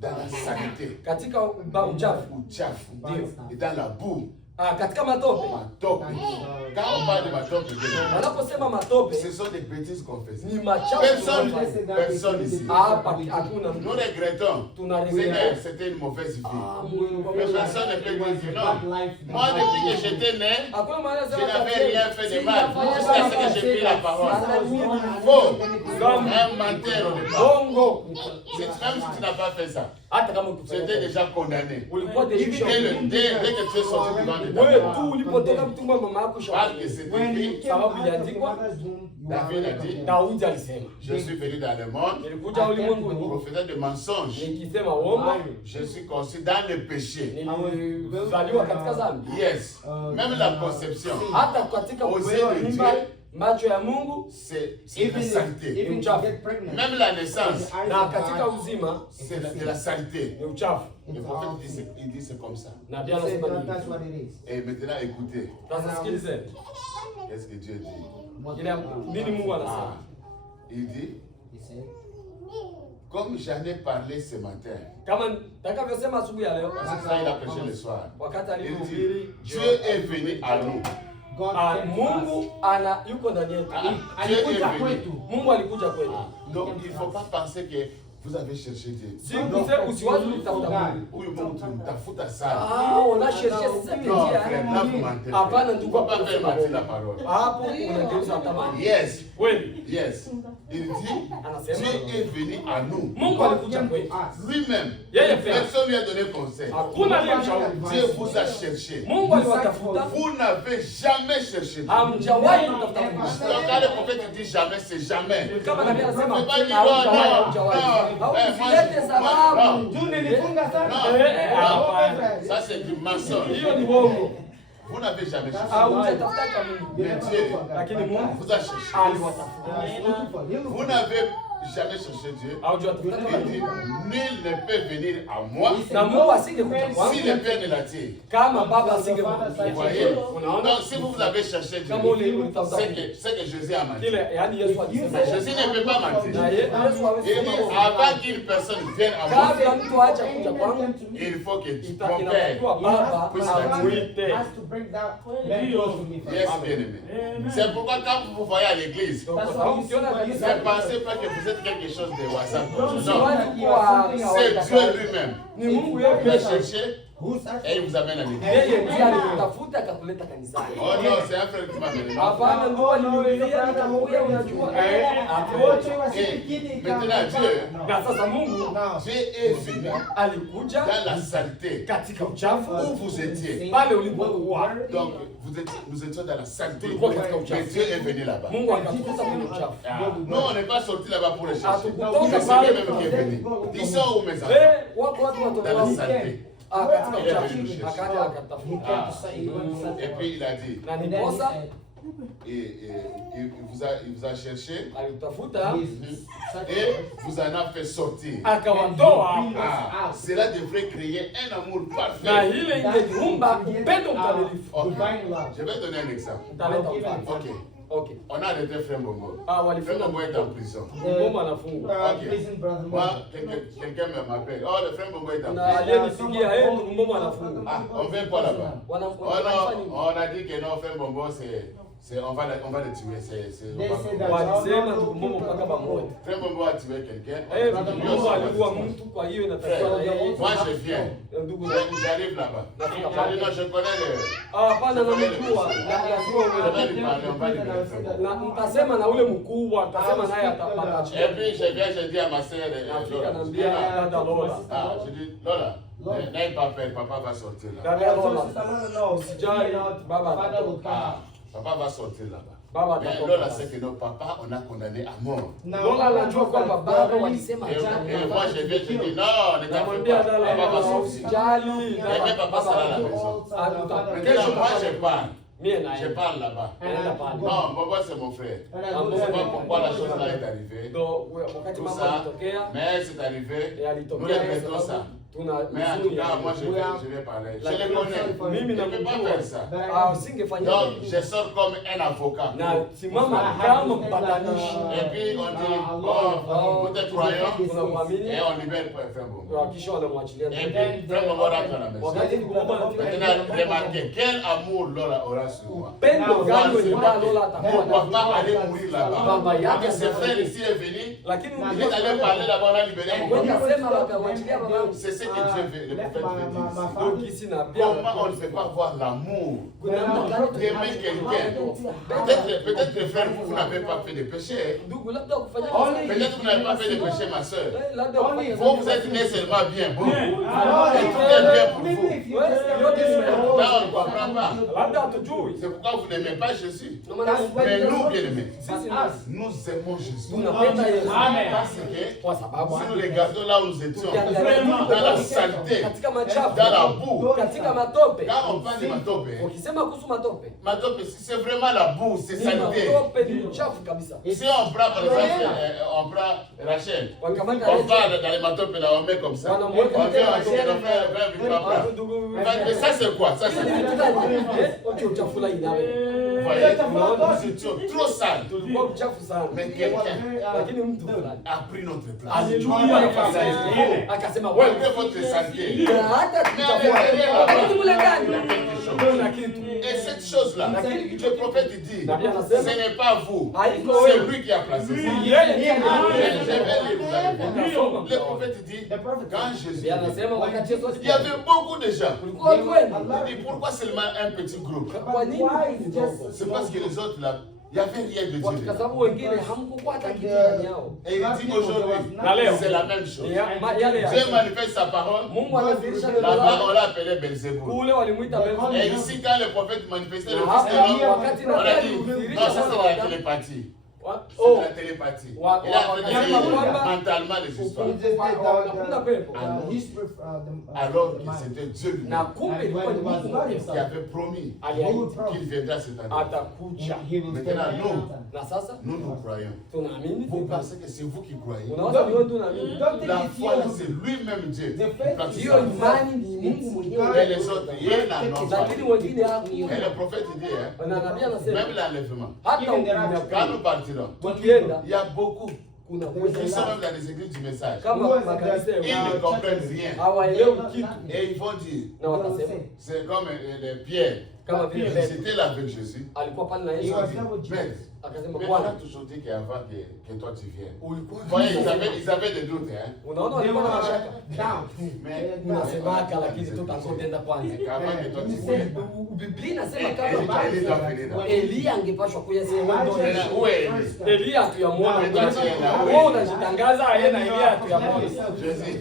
la saleté. Katika uchafu. Ndio. Et dans la boue. Katika matope. Matope. Quand on parle de matope, wanaposema matope, ce sont des bêtises qu'on fait. Ni machafu. Personne ici. Hapa hakuna mtu. Nous regrettons. C'était une mauvaise vie. Mais personne ne peut dire non. Moi, depuis que j'étais né, je n'avais rien fait de mal. Jusqu'à ce que j'ai pris la parole. Faux. Un menteur au départ. Même si tu n'as pas fait ça, tu étais déjà condamné. Dès que tu es sorti du ventre de ta mère. Parce que c'est écrit, David a dit, je suis venu dans le monde, prophète de mensonges. Je suis conçu dans le péché. Yes. Même la conception. Aux yeux de Dieu, macho ya Mungu c'est la saleté. Même la naissance, na katika uzima c'est de la saleté. Ni uchafu. Le prophète il dit c'est comme ça. Na bien anasema et maintenant écoutez. Sasa sikilize. Qu'est-ce que Dieu dit? Nini Mungu anasema? Il dit, comme j'en ai parlé ce matin. Kama nitakavyosema asubuhi ya leo. Ça il a prêché le soir. Wakati Il dit, alihubiri, Dieu est venu à nous. Mungu yuko ndani yetu. Alikuja kwetu. Mungu alikuja kwetu. Donc il ne faut pas penser que vous avez cherché Dieu. Si vous usiwazi kutafuta Mungu. Huyu Mungu tunamtafuta sana. On a cherché sasa njia. Hapana ndugu, pas faire mentir la parole. Hapo unageuza tamani. Yes. Kweli. Yes. Il dit, Dieu est venu à nous. Mungu alikuja kwetu. Lui-même. Personne lui a donné conseil. Hakuna aliyemshauri. Dieu vous a cherché. Mungu aliwatafuta. Vous n'avez jamais cherché Dieu. Hamjawahi kutafuta Mungu. Donc quand le prophète dit jamais, c'est jamais. Kama nabii anasema hamjawahi. Ça c'est du mensonge. Vous n'avez jamais cherché. Mais Dieu vous a cherché. Vous n'avez jamais cherché Dieu. Il dit, nul ne peut venir à moi si le Père ne l'attire. Vous voyez? Donc si vous avez cherché Dieu, c'est que Jésus a menti. Jésus ne peut pas mentir. Il dit, avant qu'une personne vienne à moi, il faut que mon Père puisse l'attirer. Yes, bien-aimé. C'est pourquoi quand vous voyez à l'église, ne pensez pas que vous êtes quelque chose de WhatsApp. Non, c'est Dieu lui-même. Il peut chercher et il vous amène à l'église. Oh non, c'est un frère qui m'a mené. Maintenant Dieu est venu dans la saleté où vous étiez. Donc nous étions dans la saleté. Mais Dieu est venu là-bas. Nous on n'est pas sortis là-bas pour le chercher. C'est lui-même qui est venu. Disons où mes enfants. Dans la saleté. Et puis il a dit, il vous a cherché et vous en a fait sortir. Cela devrait créer un amour parfait. Je vais donner un exemple. Ok. On a arrêté Frère Mbongo. Frère Mbongo est en prison. Moi, quelqu'un m'appelle. Oh, le Frère Mbongo est en prison. On ne vient pas là-bas. On a dit que non, Frère Mbongo, on va le tuer. Frère Mbongo a tué quelqu'un. Moi, je viens. J'arrive là-bas. Non, je connais et puis je dis à ma soeur, je dis, Lola, n'aie pas peur, papa va sortir là. Papa va sortir là-bas. Mais Lola sait que nos papas, on a condamné à mort. Et moi je viens, je dis, non, ne t'en fais pas, papa va sortir. Et papa sera à la maison. Maintenant moi je parle. Je parle là-bas. Non, Bobo c'est mon frère. Je ne sais pas pourquoi la chose là est arrivée. Tout ça, mais c'est arrivé. Nous regrettons ça. Mais en tout cas, moi je vais parler. Je les connais. Je ne peux pas faire ça. Donc, je sors comme un avocat. Et puis on dit, oh, vous êtes croyants et on libère Frère Bongo. Et puis Frère Bongo rentre à la maison. Maintenant, remarquez, quel amour Lola aura sur moi. Pourquoi pas aller mourir là-bas? Parce que ses frères ici est venu, il est allé parler là-bas, on a libéré mon. C'est ce que Dieu veut, le prophète veut dire ici. Comment on ne peut pas voir l'amour d'aimer quelqu'un? Peut-être frère, vous n'avez pas fait de péché. Peut-être vous n'avez pas fait de péché, ma soeur. Vous êtes né seulement bien bon. Et tout est bien pour vous. Là, on ne comprend pas. C'est pourquoi vous n'aimez pas Jésus. Mais nous, bien aimés, nous aimons Jésus. Parce que si nous regardons là où nous étions, dans la saleté, dans la boue, quand on parle de matope, c'est vraiment la boue, c'est saleté. Si on prend par exemple, Rachel, on va dans les matopes là, on met comme ça, on vient on fait ça c'est quoi? Ça c'est vous voyez, nous étions trop sales. Mais quelqu'un a pris notre place. Malgré votre saleté. Et cette chose-là, le prophète dit, ce n'est pas vous, c'est lui qui a placé ça. Le prophète dit, quand Jésus, il y avait beaucoup de gens. Il dit, pourquoi seulement un petit groupe? C'est parce que les autres là, il n'y avait rien de Dieu. Et il dit aujourd'hui, c'est la même chose. Dieu manifeste sa parole. Là-bas, on l'a appelé Belzéboul. Et ici, quand le prophète manifestait le Fils de l'homme, on a dit, non, ça c'est la télépathie. C'est la télépathie. Il a fait mentalement les histoires. Alors que c'était Dieu lui-même qui avait promis qu'il viendra cette année. Maintenant, nous croyons. Vous pensez que c'est vous qui croyez? La foi, c'est lui-même Dieu. Et les autres, il y en a. Et le prophète dit, même l'enlèvement, quand nous partirons, il y a beaucoup qui sont même dans les églises du message. Ils ne comprennent rien. Et ils vont dire, c'est comme les pierres. C'était là avec Jésus. Ils ont dit, mais on a toujours dit qu'avant que toi tu viennes. Voyez, ils avaient des doutes. Hein? Mais qu'avant que toi tu viennes. Elia angepashwa kuja sehemu Elia tuyamwona wewe unajitangaza yeye na Elia tuyamwona.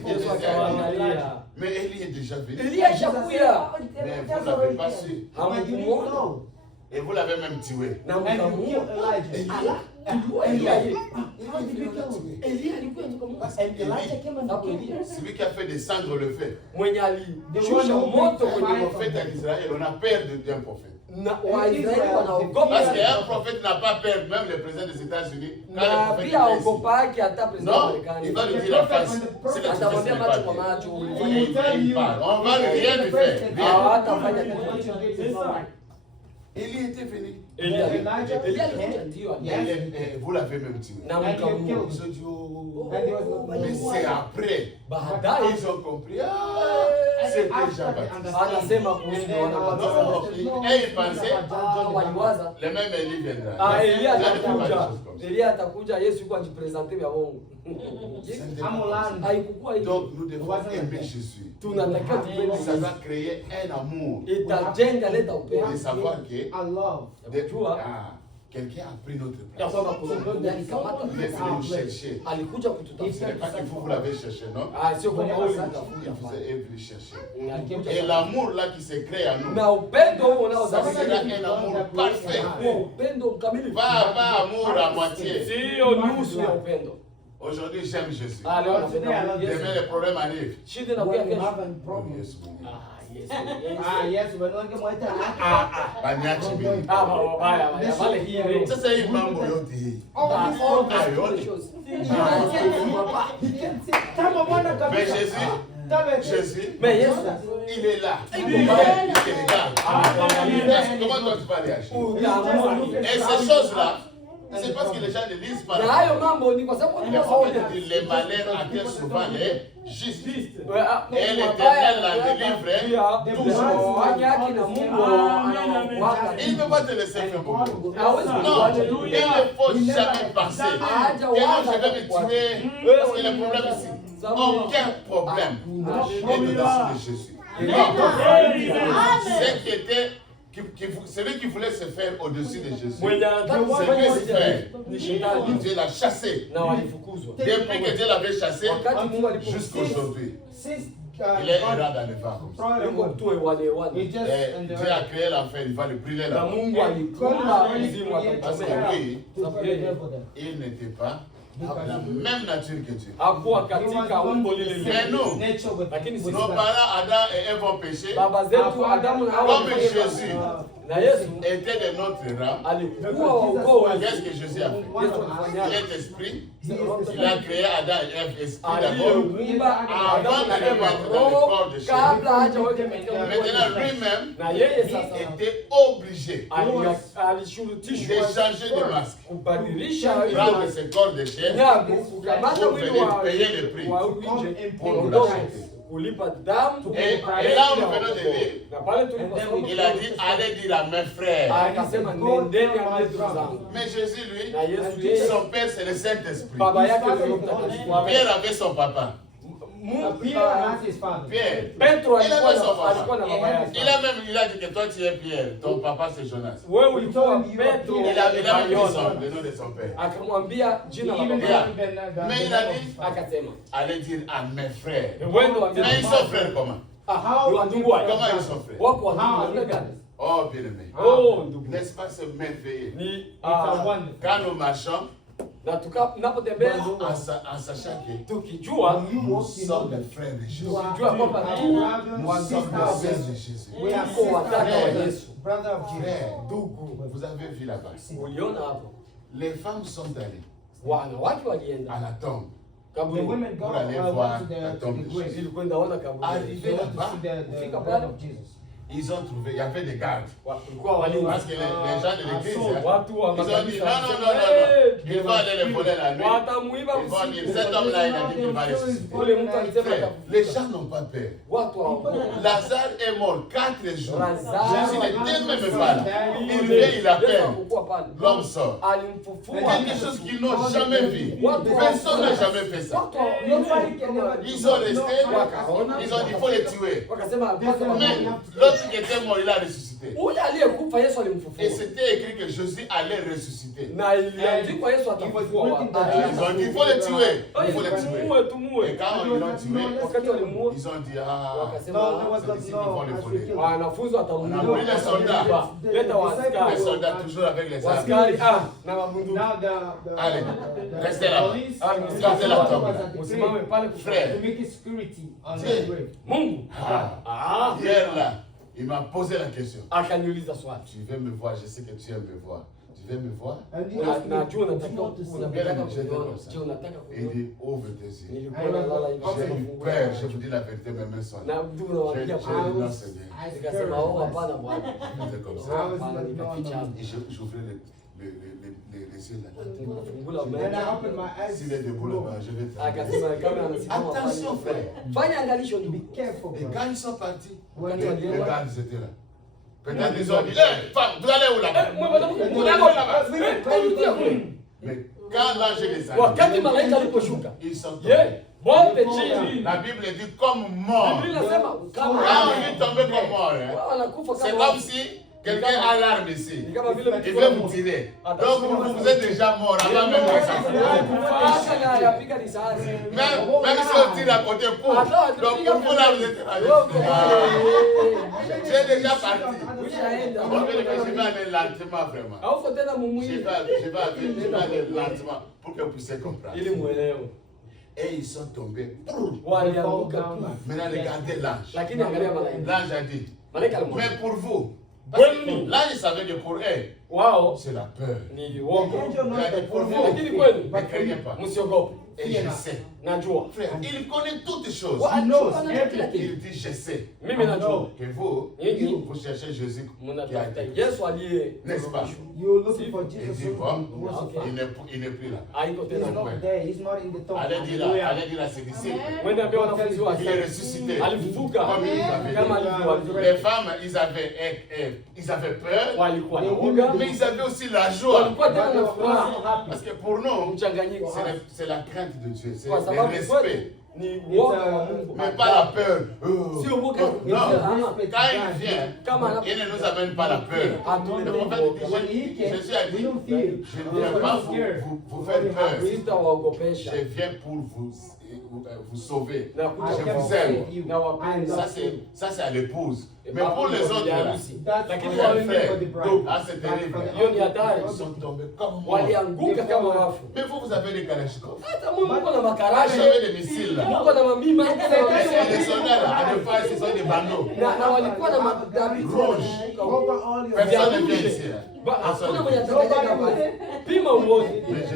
Yesu akawaangalia. Mais Elie est déjà venu. Elia ashakuya. Mais vous n'avez pas su. Hamukuona. Et vous l'avez même tué. Na mkamuua. C'est lui qui a fait descendre le feu. Le prophète en Israël, on a peur d'un prophète. Parce qu'un prophète n'a pas peur, même le président des États-Unis. Non, il va lui dire la face. C'est le il parle. On va rien lui faire. Élie était venu. Vous l'avez même tué. Mais c'est après. Ils ont compris. C'est déjà baptisé. Et ils pensaient, le même Élie viendra. Donc nous devons aimer Jésus. Ça va créer un amour. De savoir que quelqu'un a pris notre place. Il est venu nous chercher. Ce n'est pas que vous l'avez cherché, non? Il vous est venu chercher. Et l'amour là qui se crée à nous, ça sera un amour parfait. Pas amour à moitié. Aujourd'hui, j'aime Jésus. Demain, les problèmes arrivent. Yesu wanawake mwaita. Banyachi mimi. Baya wale hii. Sasa hii mambo yote hii. Mais Jésus, il est là. Il est là. Comment toi tu vas réagir? Et ces choses-là, c'est parce que les gens ne lisent pas. Les malheurs atteignent souvent les justes. Et l'Éternel la délivre toujours. Il ne peut pas te laisser faire beaucoup. Non, il ne faut jamais penser que non, je vais me tuer. Parce que le problème ici, aucun problème est au-dessus de Jésus. Celui qui voulait se faire au-dessus de Jésus, Dieu l'a chassé. Depuis que Dieu l'avait chassé, jusqu'à aujourd'hui, il est errant dans le vent comme ça. Et Dieu a créé l'enfer, il va le brûler là. Parce que lui, il n'était pas la même nature que Dieu. Mais nous, nos parents Adam et Ève ont péché. Comme Jésus était de notre rang, qu'est-ce que Jésus a fait? Il est esprit. Il a créé Adam et Ève esprit d'abord, avant de les mettre dans le corps de chair. Maintenant, lui-même était obligé de changer de masque, prendre ce corps de chair pour venir payer le prix pour nous racheter. Et là, on venait de lire, il a dit, allez dire à mes frères. Mais Jésus, lui, son père, c'est le Saint-Esprit. Pierre avait son papa. Pierre, il avait son papa. Il a dit que toi tu es Pierre, ton papa c'est Jonas. Il a même dit le nom de son père. Mais il a dit, allez dire à mes frères. Mais ils sont frères comment? Comment ils sont frères? Oh bien-aimé, n'est-ce pas se merveiller quand nous marchons en sachant que nous sommes les frères de Jésus. Nous sommes les frères de Jésus. Vous avez vu là-bas. Les femmes sont allées à la tombe pour aller voir la tombe de Jésus. Arrivé là-bas, ils ont trouvé, il y avait des gardes. Parce que les gens de l'église, ils ont dit non, il va aller les voler la nuit. Ils vont dire, cet homme-là, il a dit qu'il va ressusciter. Les gens n'ont pas peur. Lazare est mort 4 jours. Jésus n'était même pas là. Il vient, il appelle. L'homme sort. Quelque chose qu'ils n'ont jamais vu. Personne n'a jamais fait ça. Ils sont restés, ils ont dit, il faut les tuer. Mais l'autre qui était mort, il a ressuscité. Et c'était écrit que Jésus allait ressusciter. Ils ont dit, il faut les tuer. Il faut les tuer. Et quand ils l'ont tué, ils ont dit, ah, c'est ici qu'ils vont les voler. On a pris les soldats. Les soldats toujours avec les armes. Allez, restez là. Restez là, frère. Hier là, il m'a posé la question. Tu veux me voir, je sais que tu aimes me voir. Tu veux me voir? Et il dit, ouvre tes yeux. J'ai eu peur, je vous dis la vérité, mes mains sont là. J'ai dit, non, Seigneur. C'était comme ça. Et j'ouvrais les yeux là. S'il est debout là-bas, je vais te attention, frère. Et quand ils sont partis, les gardes étaient là. Peut-être ils ont dit, hé, femme, vous allez où là-bas? Vous allez où là-bas? Mais quand l'ange est descendu, ils sont tombés. La Bible dit comme mort. Quand on est tombé comme mort, c'est comme si quelqu'un a l'arme ici. Il veut vous tirer. Donc vous êtes déjà mort avant même que ça. Même si on tire à côté, pour. Donc pour vous là, vous êtes tu es déjà parti. Je vais aller lentement vraiment. Je vais aller lentement pour que vous puissiez comprendre. Et ils sont tombés. Walianguka. Maintenant, regardez l'ange. Lakini angalia malaika. L'ange a dit, Malaika alimwambia, mais pour vous, parce que l'ange savait que pour eux, wao c'est la peur. ni uoga. Il a dit, pour vous, Lakini kwenu ne craignez pas. msiogope. Et je sais. Najua. Frère, il connaît toutes les choses. He knows Il everything. dit, je sais. Mimi najua. Que vous, Nyinyi vous cherchez Jésus qui a mnatafuta été. Yesu aliye N'est-ce pas? You're looking for Il Jesus dit, who bon, was Okay. il n'est plus là. haiko He's tena. not there. He's not in the tomb. Allez dire à ses disciples, Mwende ambia wanafunzi wake il est ressuscité. alifufuka Comme il avait kama dit. alivyowaambia. Les femmes, ils avaient peur, Walikuwa na uoga, mais ils avaient aussi la joie. walikuwa tena na furaha. Parce que pour nous, Mchanganyiko c'est la crainte de Dieu, c'est kwa le sababu respect. kwetu ni uoga wa Mungu, Mais pas la peur. sio uoga. Non, quand il vient, Kama il ne nous amène pas la peur. Le prophète dit, Jésus a dit, je ne viens pas vous faire peur. sitawaogopesha, Je viens pour vous sauver. na Je vous aime. Ça c'est à l'épouse. Mais pour les autres, là, lakini frère, wale ndugu c'est terrible. hiyo ni hatari, Ils sont tombés comme moi. walianguka kama wafu. Mais vous avez des kalachnikovs. Hata Mungu uko na Vous makarasha, avez des missiles là. uko na mamima, Et les soldats là, à deux fois, ce sont des bandeaux. na walikuwa na madhabi Rouge. Over all your Personne ne vient ici. hakuna mwenye atakayeja pale. Pima uone. Mais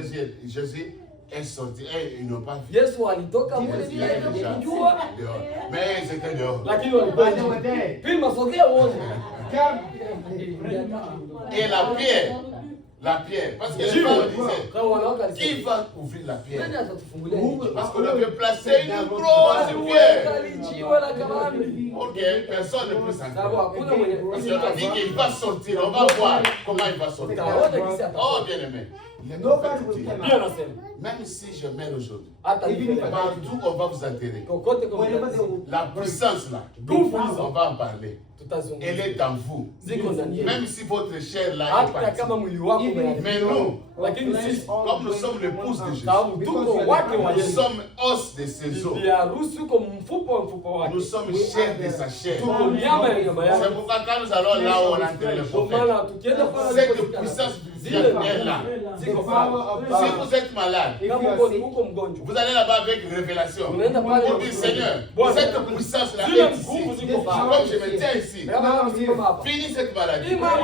Jésus est sorti. Et ils n'ont pas vu. Yesu alitoka mule Il bila est déjà kujua, dehors. Mais ils étaient dehors. lakini walikuwa But they were there. pima, sogea uone. Et la pierre, parce que les Jiwe. femmes disaient, Kama wanawake qui alisema, va ouvrir la nani pierre? atatufungulia hiki? Parce qu'on avait placé une grosse pierre Jiwe la kabambi. pour que personne ne puisse Sababu entrer. hakuna mwenye Parce qu'on a dit qu'il va sortir, on va voir comment il va sortir. utaona kisi Oh, atakuwa. bien aimé, le Nobody prophète will dit, come Bien nasema. même si je meurs aujourd'hui, Hata Even if nipeleke. partout on va vous enterrer. Kokote kwa Whenever mtazamo. they will- La puissance là, Nguvu on hizo va en parler. tutazungumza. Elle est en vous. Ziko ndani yetu. Même si votre chair là est Hata partie. kama mwili wako umeharibika. Mais nous, Lakini sisi comme nous sommes l'épouse de Jésus, sababu tuko wake wa nous Yesu. sommes os de ses os. Bibi harusi uko mfupa wa mfupa wake. Nous sommes chair de sa chair. Tuko nyama ya nyama yake. C'est pourquoi quand nous allons là où on enterre le Ndio prophète, maana tukienda pale cette alipofika, puissance zile est là. ziko The power pale. of Si God. vous êtes malade, Kama uko mgonjwa, vous allez là-bas avec révélation. unaenda pale Pour dire Seigneur, Bwana, cette puissance-là zile est nguvu ici. ziko pale. Comme je me tiens ici, Kama kama msimama hapa. finis cette maladie. Imani.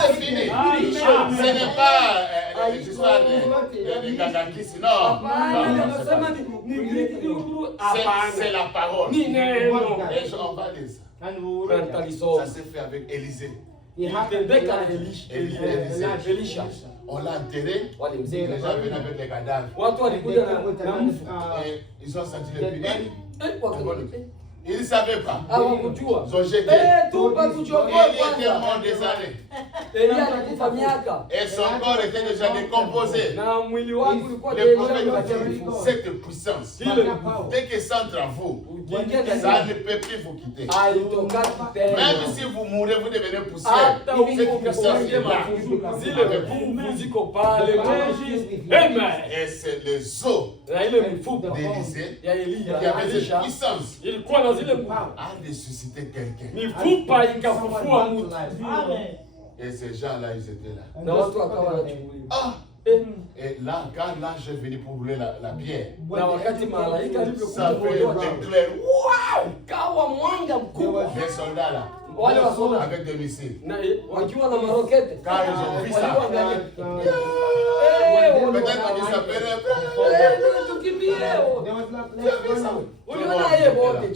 C'est fini. Ce n'est pas l'histoire de Gagakis, non. Hapana, Non, anasema c'est pas- ni griti huru. c'est Hapana. la parole. Ni neno. Et on va dire ça. And we will Na read that. Ça nitalisoma. s'est fait avec Élisée. It happened to Ilitendeka na Elijah. Elisha. On l'a enterré. Wale Les mzee. gens venaient avec les cadavres. Watu walikuja na mfu. Et ils ont senti le puits. Eh, Ils ne savaient pas. hawakujua. Ils ont jeté. Tupa tuchukue Il était kwanza. mort des années. Elia alikufa miaka Et son corps était déjà décomposé. na mwili wake ulikuwa Le deja prophète umeharibifu. dit, cette puissance, Ile nguvu dès que ça entre en vous, ukiingia ndani ça ne peut plus vous quitter. haitokaki tena. Même si vous mourrez, vous devenez poussière. Hata huko Cette puissance ukiingia est là. mafungu zile nguvu ziko pale. Amen. Et c'est les os Na ile mifupa d'Élisée ya qui Elia avaient cette Elisha puissance ilikuwa na zile nguvu. à ressusciter quelqu'un. Mifupa ikafufua mtu. Et ces gens-là, ils étaient là. Na watu wakawa wanachungulia. Ah! Eh, Et là, quand l'ange est venu pour rouler la pierre, na wakati malaika ça alivyokuja fait kuondoa un éclair. kawa mwanga mkubwa. Les soldats là, Wale wa soda avec des missiles. na wakiwa na marokete Quand ils ont vu ça, walioangalia. peut-être qu'ils s'appelleraient. Tukimbie.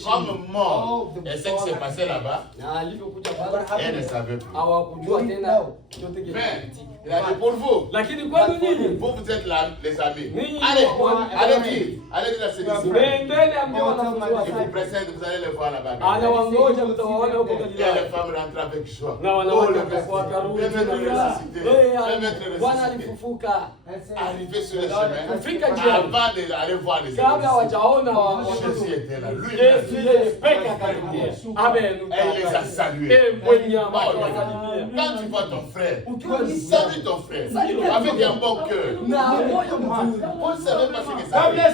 Comme mort. Et ce qui s'est passé là-bas, Na alivyokuja pale elle ne savait plus. hawakujua tena chote kile. Mais, il a dit pour vous, Lakini kwenu nyinyi vous êtes là, les amis. Ninyi Allez, allez allez dire à ces disciples. nendeni ambia wanafunzi Et vous wake. présentez, vous allez les voir là-bas. Anawangoja mtawaona huko Et Galilaya. les femmes rentrent avec joie. Na Oh, wanawake le wakarudi Messie, le maître ressuscité. Le maître Bwana ressuscité. alifufuka. Arrivé sur le chemin, Kufika njiani avant d'aller voir les kabla disciples. hawajaona Jésus était là, lui. Yesu yeye peke akatokea. Amen. Elle les a salués. Mwenye Oh, akawasalimia. quand tu vois ton frère, Ukiwa salue ton frère avec un bon cœur. na moyo mzuri. On ne savait pas ce que ça veut dire.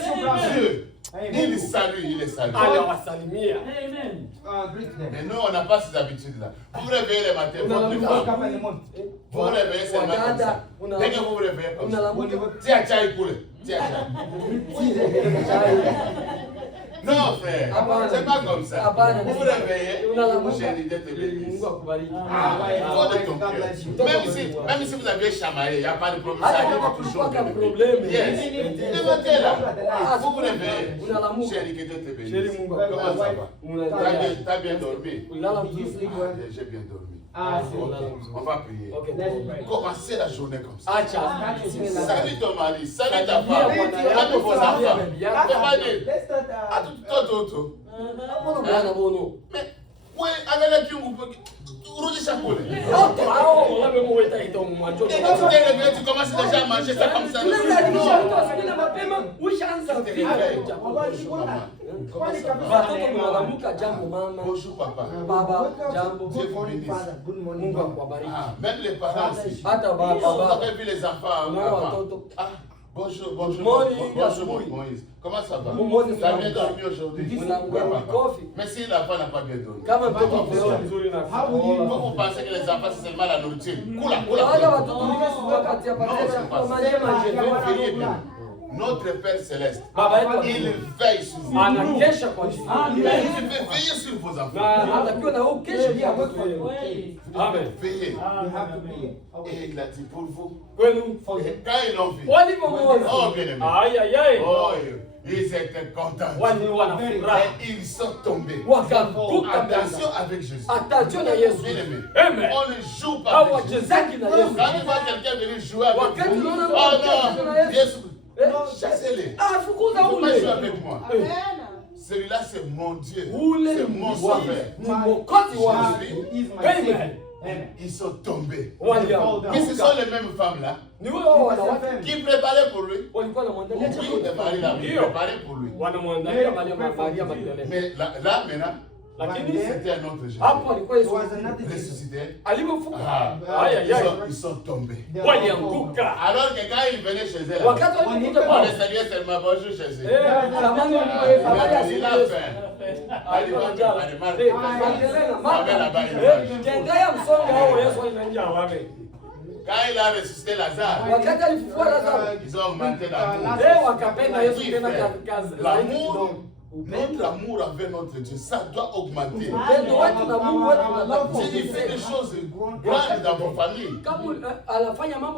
Dieu Il salue, il est salué. anawasalimia. Greet them. Mais nous, on n'a pas ces habitudes-là. Vous vous réveillez le matin, votre femme, vous vous réveillez seulement comme ça. Dès que vous vous réveillez comme ça, tiens, chai coulé. Tiens, non, frère, c'est pas comme ça. Vous vous réveillez, vous chérie, Dieu te bénisse. Il faut de ton cœur. Même si vous avez chamaillé, il n'y a pas de problème. Ça arrive toujours. Yes. Levantez là. Vous vous réveillez. Chérie, que Dieu te bénisse. Comment ça va? T'as bien dormi? J'ai bien dormi. On va prier. Commencez la journée comme ça. Salut ton mari, salut ta femme, salut vos enfants. Mais, oui, avec les qui Rouge chapeau. Et quand tu commences déjà à manger ça comme ça. Bonjour papa. Dieu vous bénisse. Même les parents aussi. Vous avez vu les enfants. Bonjour, Moïse. Comment ça va? Tu as bien dormi aujourd'hui? Mais si l'enfant n'a pas bien dormi, vous pensez que les enfants c'est seulement la nourriture? Notre Père Céleste, il veille sur vous. Il veut veiller sur vos enfants. Amen. Veillez. Et il a dit pour vous. Quand ils l'ont vu, oh bien aimé, oh, ils étaient contents. Et ils sont tombés. Attention avec Jésus. Bien aimé. On ne joue pas avec Jésus. Quand tu vois quelqu'un venir jouer avec vous, oh non, Jésus. Chassez-les. Ne faut pas jouer avec moi. Celui-là, c'est mon Dieu. C'est mon sauveur. Ils sont tombés. Mais ce sont les mêmes femmes-là qui préparaient pour lui. Oui, le mari l'a préparé pour lui. Mais là, maintenant, c'était un autre Jésus. Ressuscité. Ils sont tombés. Alors que quand ils venaient chez elle, on les saluait seulement bonjour Jésus. Il a faim. Quand il a ressuscité Lazare, ils ont augmenté l'amour. Notre amour envers notre Dieu, ça doit augmenter. Il fait des choses grandes dans vos familles.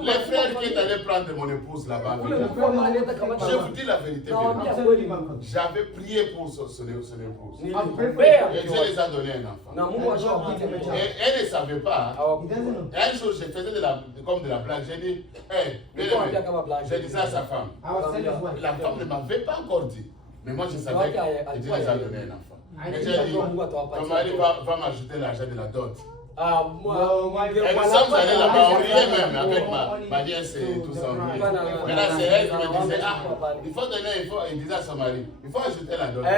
Les frères qui est allé prendre mon épouse là-bas, je vous dis la vérité. J'avais prié pour son épouse. Et Dieu les a donné un enfant. Et elle ne savait pas. Un jour, je faisais comme de la blague. J'ai dit, je disais à sa femme, la femme ne m'avait pas encore dit. Mais moi je savais que Dieu les a donné un enfant. Et j'ai dit, ton mari va m'ajouter l'argent de la dot. Et nous sommes allés là-bas, on riait même avec ma nièce et tout ça. Maintenant c'est elle qui me disait, il faut donner, il disait à son mari, il faut ajouter la dot. Et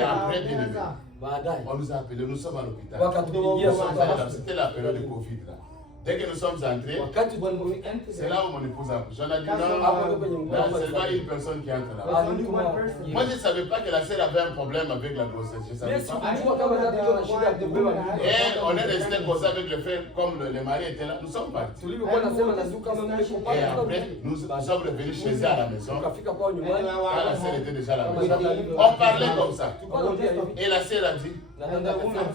après, bien aimé, on nous a appelés, nous sommes à l'hôpital. C'était la période de Covid là. Dès que nous sommes entrés, c'est là où mon épouse a accouché. On a dit non, c'est pas une personne qui entre là. Moi, je ne savais pas que la sœur avait un problème avec la grossesse. Je ne savais pas. Et on est resté comme ça avec le frère, comme le mari était là. Nous sommes partis. Et après, nous sommes revenus chez elle à la maison. Quand la sœur était déjà à la maison. On parlait comme ça. Et la sœur a dit, tu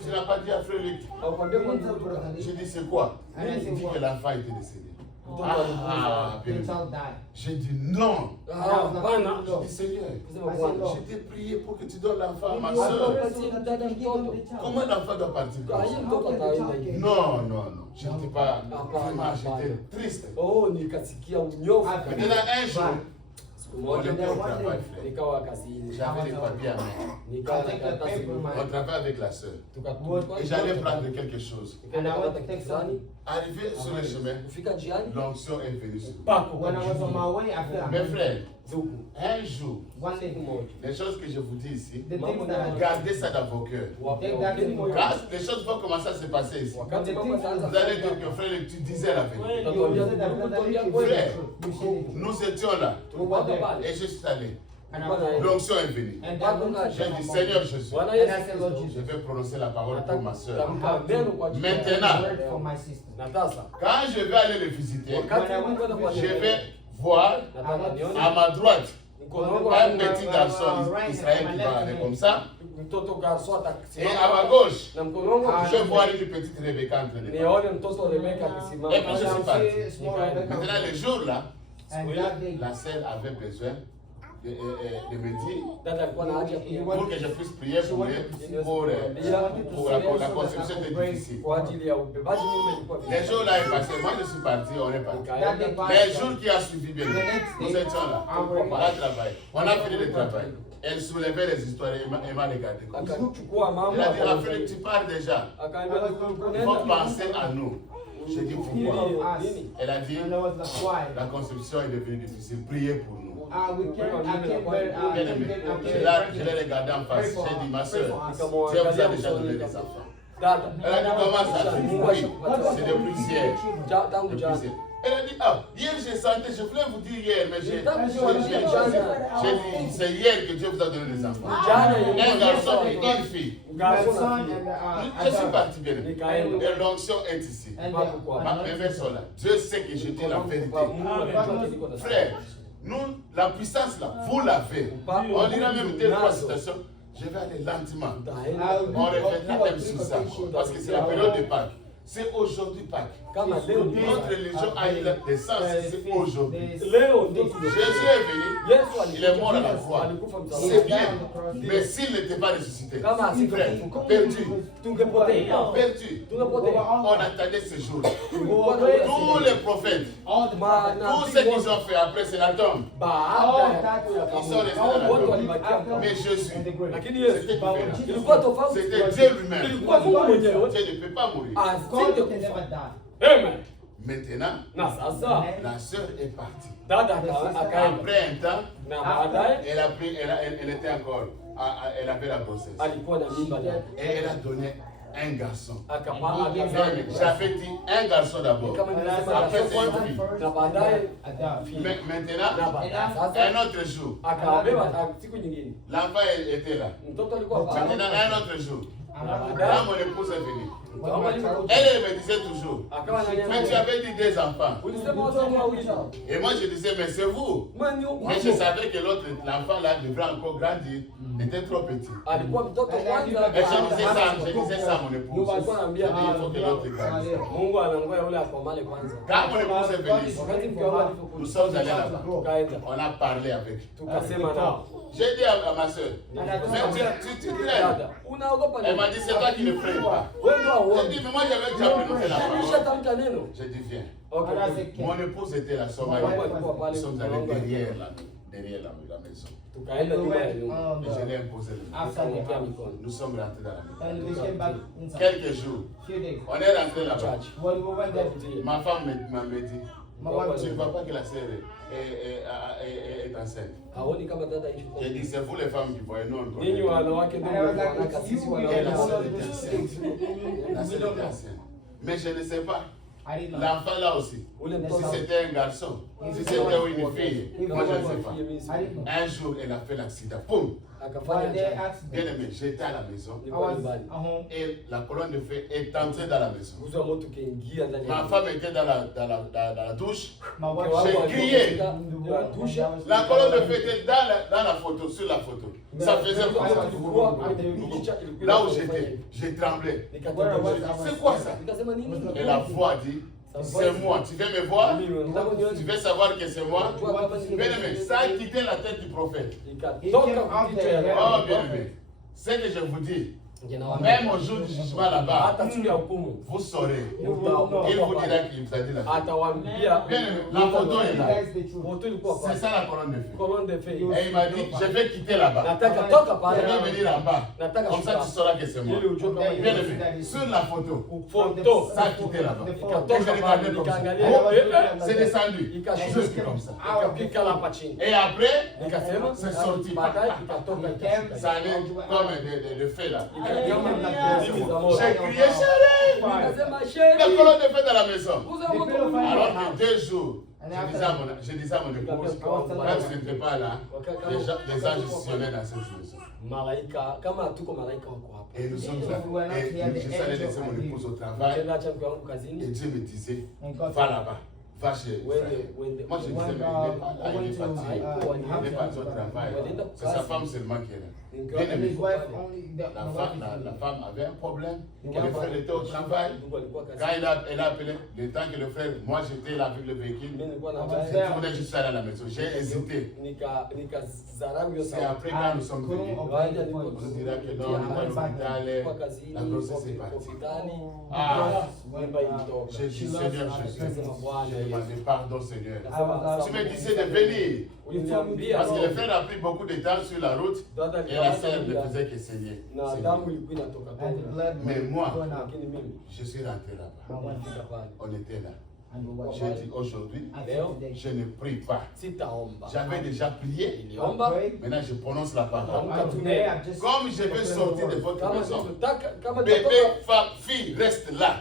n'as pas dit à frère Luc. J'ai dit, c'est quoi? Il dit que l'enfant était décédé. J'ai dit non. J'ai dit Seigneur, je t'ai prié pour que tu donnes l'enfant à ma soeur. Comment l'enfant doit partir comme ça? Non. Je n'étais pas vraiment, j'étais triste. Maintenant un jour, on était au travail, frère. J'avais les papiers à main. On travaille avec la soeur. Et j'allais prendre quelque chose. Arrivé sur le chemin, l'onction est venue sur When I was on my way, I felt mes frères, un jour, one day, les choses que je vous dis ici, the things that I gardez ça dans vos cœurs. take that in my Quand les choses vont commencer à se passer ici, vous allez dire que frère, tu disais la vérité. Frère, nous étions là et je suis allé. L'onction est venue. J'ai dit, Seigneur Jésus, je vais prononcer la parole pour ma soeur. Maintenant, quand je vais aller le visiter, je vais voir à ma droite un petit garçon Israël qui va aller comme ça. Et à ma gauche, je vais voir une petite Rebecca en train de parler. Et puis je suis parti. Maintenant, le jour là, la sœur avait besoin de me dire pour que je puisse prier pour la construction de l'édifice. Les jours là est passé, moi je suis parti, on est parti. Les jours qui a suivi, bien, nous étions là, on a travaillé, on a fini le travail. Elle soulevait les histoires et m'a regardé. Elle a dit, Raphaël, tu pars déjà. Il faut penser à nous. Je dis pourquoi. Elle a dit, la construction est devenue difficile, priez pour nous. Bien aimé, je l'ai regardé en face, j'ai dit, ma soeur, Dieu vous a déjà donné des enfants. Elle a dit, comment ça? C'est des prières. Elle a dit, ah, hier j'ai senti, je voulais vous dire hier, mais j'ai dit, c'est hier que Dieu vous a donné des enfants. Un garçon et une fille. Je suis parti bien. Et l'onction est ici. Mes mains sont là. Dieu sait que je dis la vérité. Frère, nous, la puissance là, vous l'avez. On dira même deux, trois citations. Je vais aller lentement. On répétera même sur ça. Parce que c'est la période de Pâques. C'est aujourd'hui Pâques. Notre religion a eu des sens, c'est aujourd'hui. Jésus est venu, il est mort à la croix. C'est bien. Mais s'il n'était pas ressuscité, frère, perdu. Perdu. On attendait ce jour. Tous les prophètes, tous ceux qu'ils ont fait après, c'est la tombe. Ils sont restés dans la tombe. Mais Jésus, c'était différent. C'était Dieu lui-même. Dieu ne peut pas mourir. Amen. Maintenant, la sœur est partie. Après un temps, elle était encore, elle avait la grossesse. Et elle a donné un garçon. J'avais dit un garçon d'abord. Après c'est une fille. Maintenant, un autre jour, l'enfant était là. Maintenant, un autre jour, là mon épouse est venue. Elle me disait toujours, mais tu avais dit des enfants. Et moi je disais, mais c'est vous. Mais je savais que l'autre, l'enfant là devrait encore grandir, était trop petit. Et je disais ça à mon épouse. Il faut que l'autre grandisse. Quand mon épouse est venue, nous sommes allés là-bas. On a parlé avec. J'ai dit à ma soeur, mais tu traînes. Elle m'a dit, c'est toi qui ne freines pas. J'ai dit, mais moi j'avais déjà prononcé la parole. J'ai dit, viens. Mon épouse était là, nous sommes allés derrière la maison. Et je l'ai imposé le mot. Nous sommes rentrés dans la maison. Quelques jours, on est rentré là-bas. Ma femme m'a dit, tu ne vois pas que la sœur est enceinte. J'ai dit, c'est vous les femmes qui voyez, non, on connaît. Et la sœur était enceinte. La sœur était enceinte. Mais je ne sais pas. L'enfant là aussi, si c'était un garçon, si c'était une fille, moi je ne sais pas. Un jour, elle a fait l'accident. Poum! Bien aimé, j'étais à la maison et la colonne de feu est entrée dans la maison. Ma femme était dans la douche. J'ai crié. La colonne de feu était dans la photo, sur la photo. Ça faisait comme ça. Là où j'étais, j'ai tremblé. C'est quoi ça? Et la voix dit, c'est moi. Tu veux me voir? Tu veux savoir que c'est moi? Bien aimé, ça a quitté la tête du prophète. Oh bien aimé, ce que je vous dis, Même au jour du jugement là-bas, vous saurez. Il vous dira qu'il vous a dit la vérité. La photo est là. C'est ça la colonne de feu. Et il m'a dit, je vais quitter là-bas. Je vais venir en bas. Comme ça, tu sauras que c'est moi. Bien aimé. Sur la photo, ça a quitté là-bas. Et je regardais comme ça. C'est descendu. Juste comme ça. Et après, c'est sorti. Ça allait comme de feu là. J'ai crié chérie. La colonne de feu dans la maison. Alors que 2 jours, je disais à mon épouse, quand tu n'étais pas là, les anges sillonnaient dans cette maison. Et nous sommes là. Et je savais laisser mon épouse au travail. Et Dieu me disait, va là-bas. Va chez moi, je disais, mais il n'est pas parti. Il n'est pas parti au travail. C'est sa femme seulement qui est là. Bien aimé. La femme avait un problème. Le frère était au travail. Quand elle a appelé, le temps que le frère, moi j'étais là avec le véhicule, je tournais juste à la maison. J'ai hésité. C'est après quand nous sommes venus, on nous dira que non, on est à l'hôpital, la grossesse est partie. J'ai dit, Seigneur Jésus, j'ai demandé pardon, Seigneur. Tu me disais de venir. Parce que le frère a pris beaucoup de temps sur la route et la sœur ne faisait que saigner. Mais moi, je suis rentré là-bas. On était là. J'ai dit aujourd'hui, je ne prie pas. J'avais déjà prié. Maintenant, je prononce la parole. Comme je vais sortir de votre maison, bébé, femme, fille, reste là.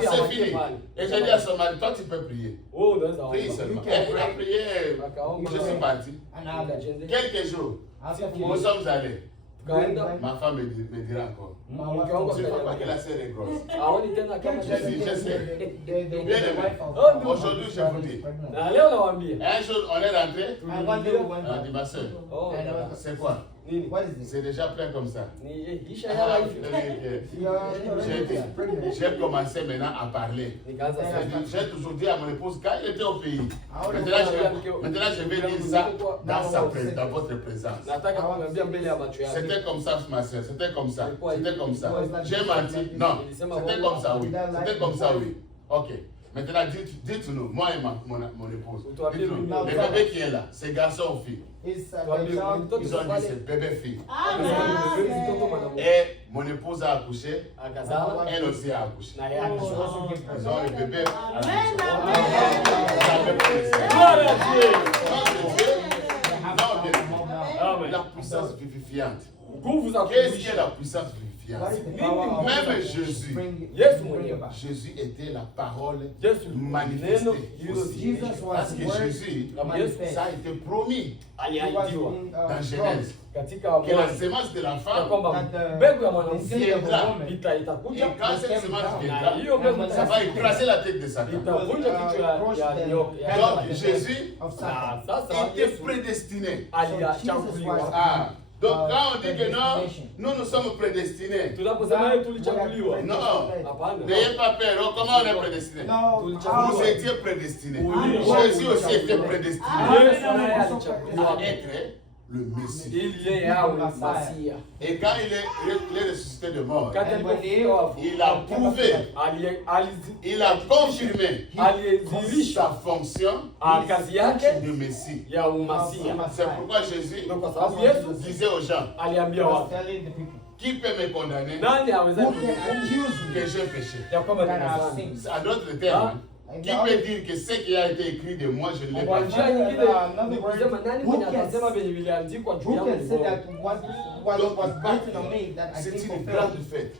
C'est fini. Et j'ai dit à son mari, toi tu peux prier. Prie seulement. Et il a prié, je suis parti. Quelques jours, nous sommes allés. Ma femme me dira encore. Je ne crois pas que la sœur est grosse. Je dis, je sais. Bien aimé. Aujourd'hui, je vous dis. Un jour, on est rentré. On a dit, ma sœur, c'est quoi? C'est déjà plein comme ça. J'ai commencé maintenant à parler. J'ai toujours dit à mon épouse, quand il était au pays, maintenant je vais dire ça dans votre présence. C'était comme ça, ma soeur, c'était comme ça. C'était comme ça. J'ai menti. Non, c'était comme ça, oui. C'était comme ça, oui. Ok. Maintenant, dites-nous, moi et mon épouse, dites-nous, le bébé qui est là, c'est garçon ou fille? Ils ont dit c'est bébé-fille. Et mon épouse a accouché, elle aussi a accouché. Ils ont le bébé. La puissance vivifiante. Qu'est-ce que la puissance vivifiante? Même Jésus était la parole manifestée aussi. Parce que Jésus, ça a été promis dans Genèse. Que la semence de la femme viendra. Et quand cette semence viendra, ça va écraser la tête de Satan. Donc Jésus était prédestiné. Donc quand on dit que non, nous sommes prédestinés. Non, n'ayez pas peur. Comment on est prédestiné? Vous étiez prédestinés. Jésus aussi était prédestiné à être le Messie. Et quand il est ressuscité de mort, il a prouvé, il a confirmé sa fonction de Messie. C'est pourquoi Jésus disait aux gens, qui peut me condamner que j'ai péché? À d'autres termes, qui peut dire que ce qui a été écrit de moi, je ne l'ai pas fait? C'est une grande fête.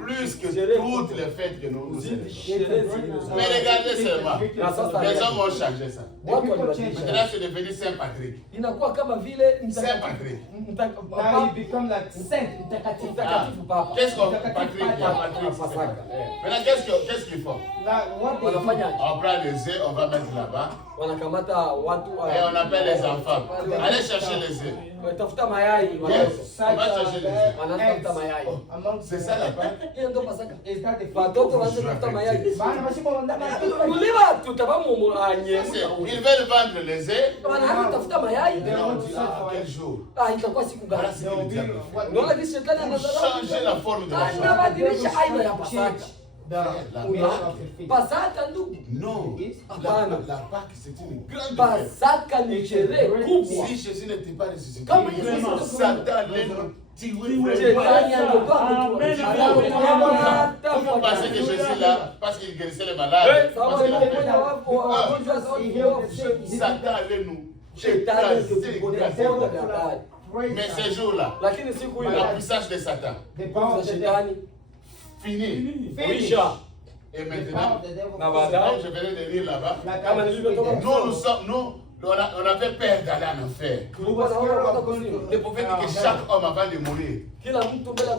Plus que toutes les fêtes que nous célébrons. Mais regardez seulement, les hommes ont changé ça. Maintenant, c'est devenu Saint-Patrick. Saint-Patrick. Qu'est-ce qu'on Patrick? Maintenant, qu'est-ce qu'ils font? On prend les œufs, on va mettre là-bas. Et on appelle les enfants. Allez chercher les œufs. mayai. Yes, on va chercher les œufs. Wanatafuta mayai. C'est ça la Pâque. Hiyo ndio Pasaka. Is that the Watoto wanatafuta mayai. Bana bashimo wanda mayai. Uliwa tutabamu anye. Ils veulent vendre les œufs. Wanatafuta mayai. Et on dit, ah, quel jour? Itakuwa siku gani? Voilà ce que le diable fait. Unaona jinsi shetani Pour anadharau. changer la forme de la chose. Anabadilisha aina ya Pasaka. La Pasaka ndugu. Non. Hapana. La Pâque, c'est une grande fête. Pasaka ni sherehe kubwa. Si Jésus n'était pas ressuscité, Kama Yesu Satan allait nous tuer. Shetani angepanga tu. Vous pensez que Jésus là, parce qu'il guérissait les malades, parce qu'il a fait. Satan allait nous écraser. Mais ces jours-là, Lakini siku la ile puissance de Satan, za shetani fini. kuisha. Et maintenant, Na baadaye je venais de lire là-bas, kama nilivyotoka on avait peur d'aller en enfer. kulikuwa na wale watu kuzimu. Le prophète dit que chaque homme avant de mourir, Kila mtu mbele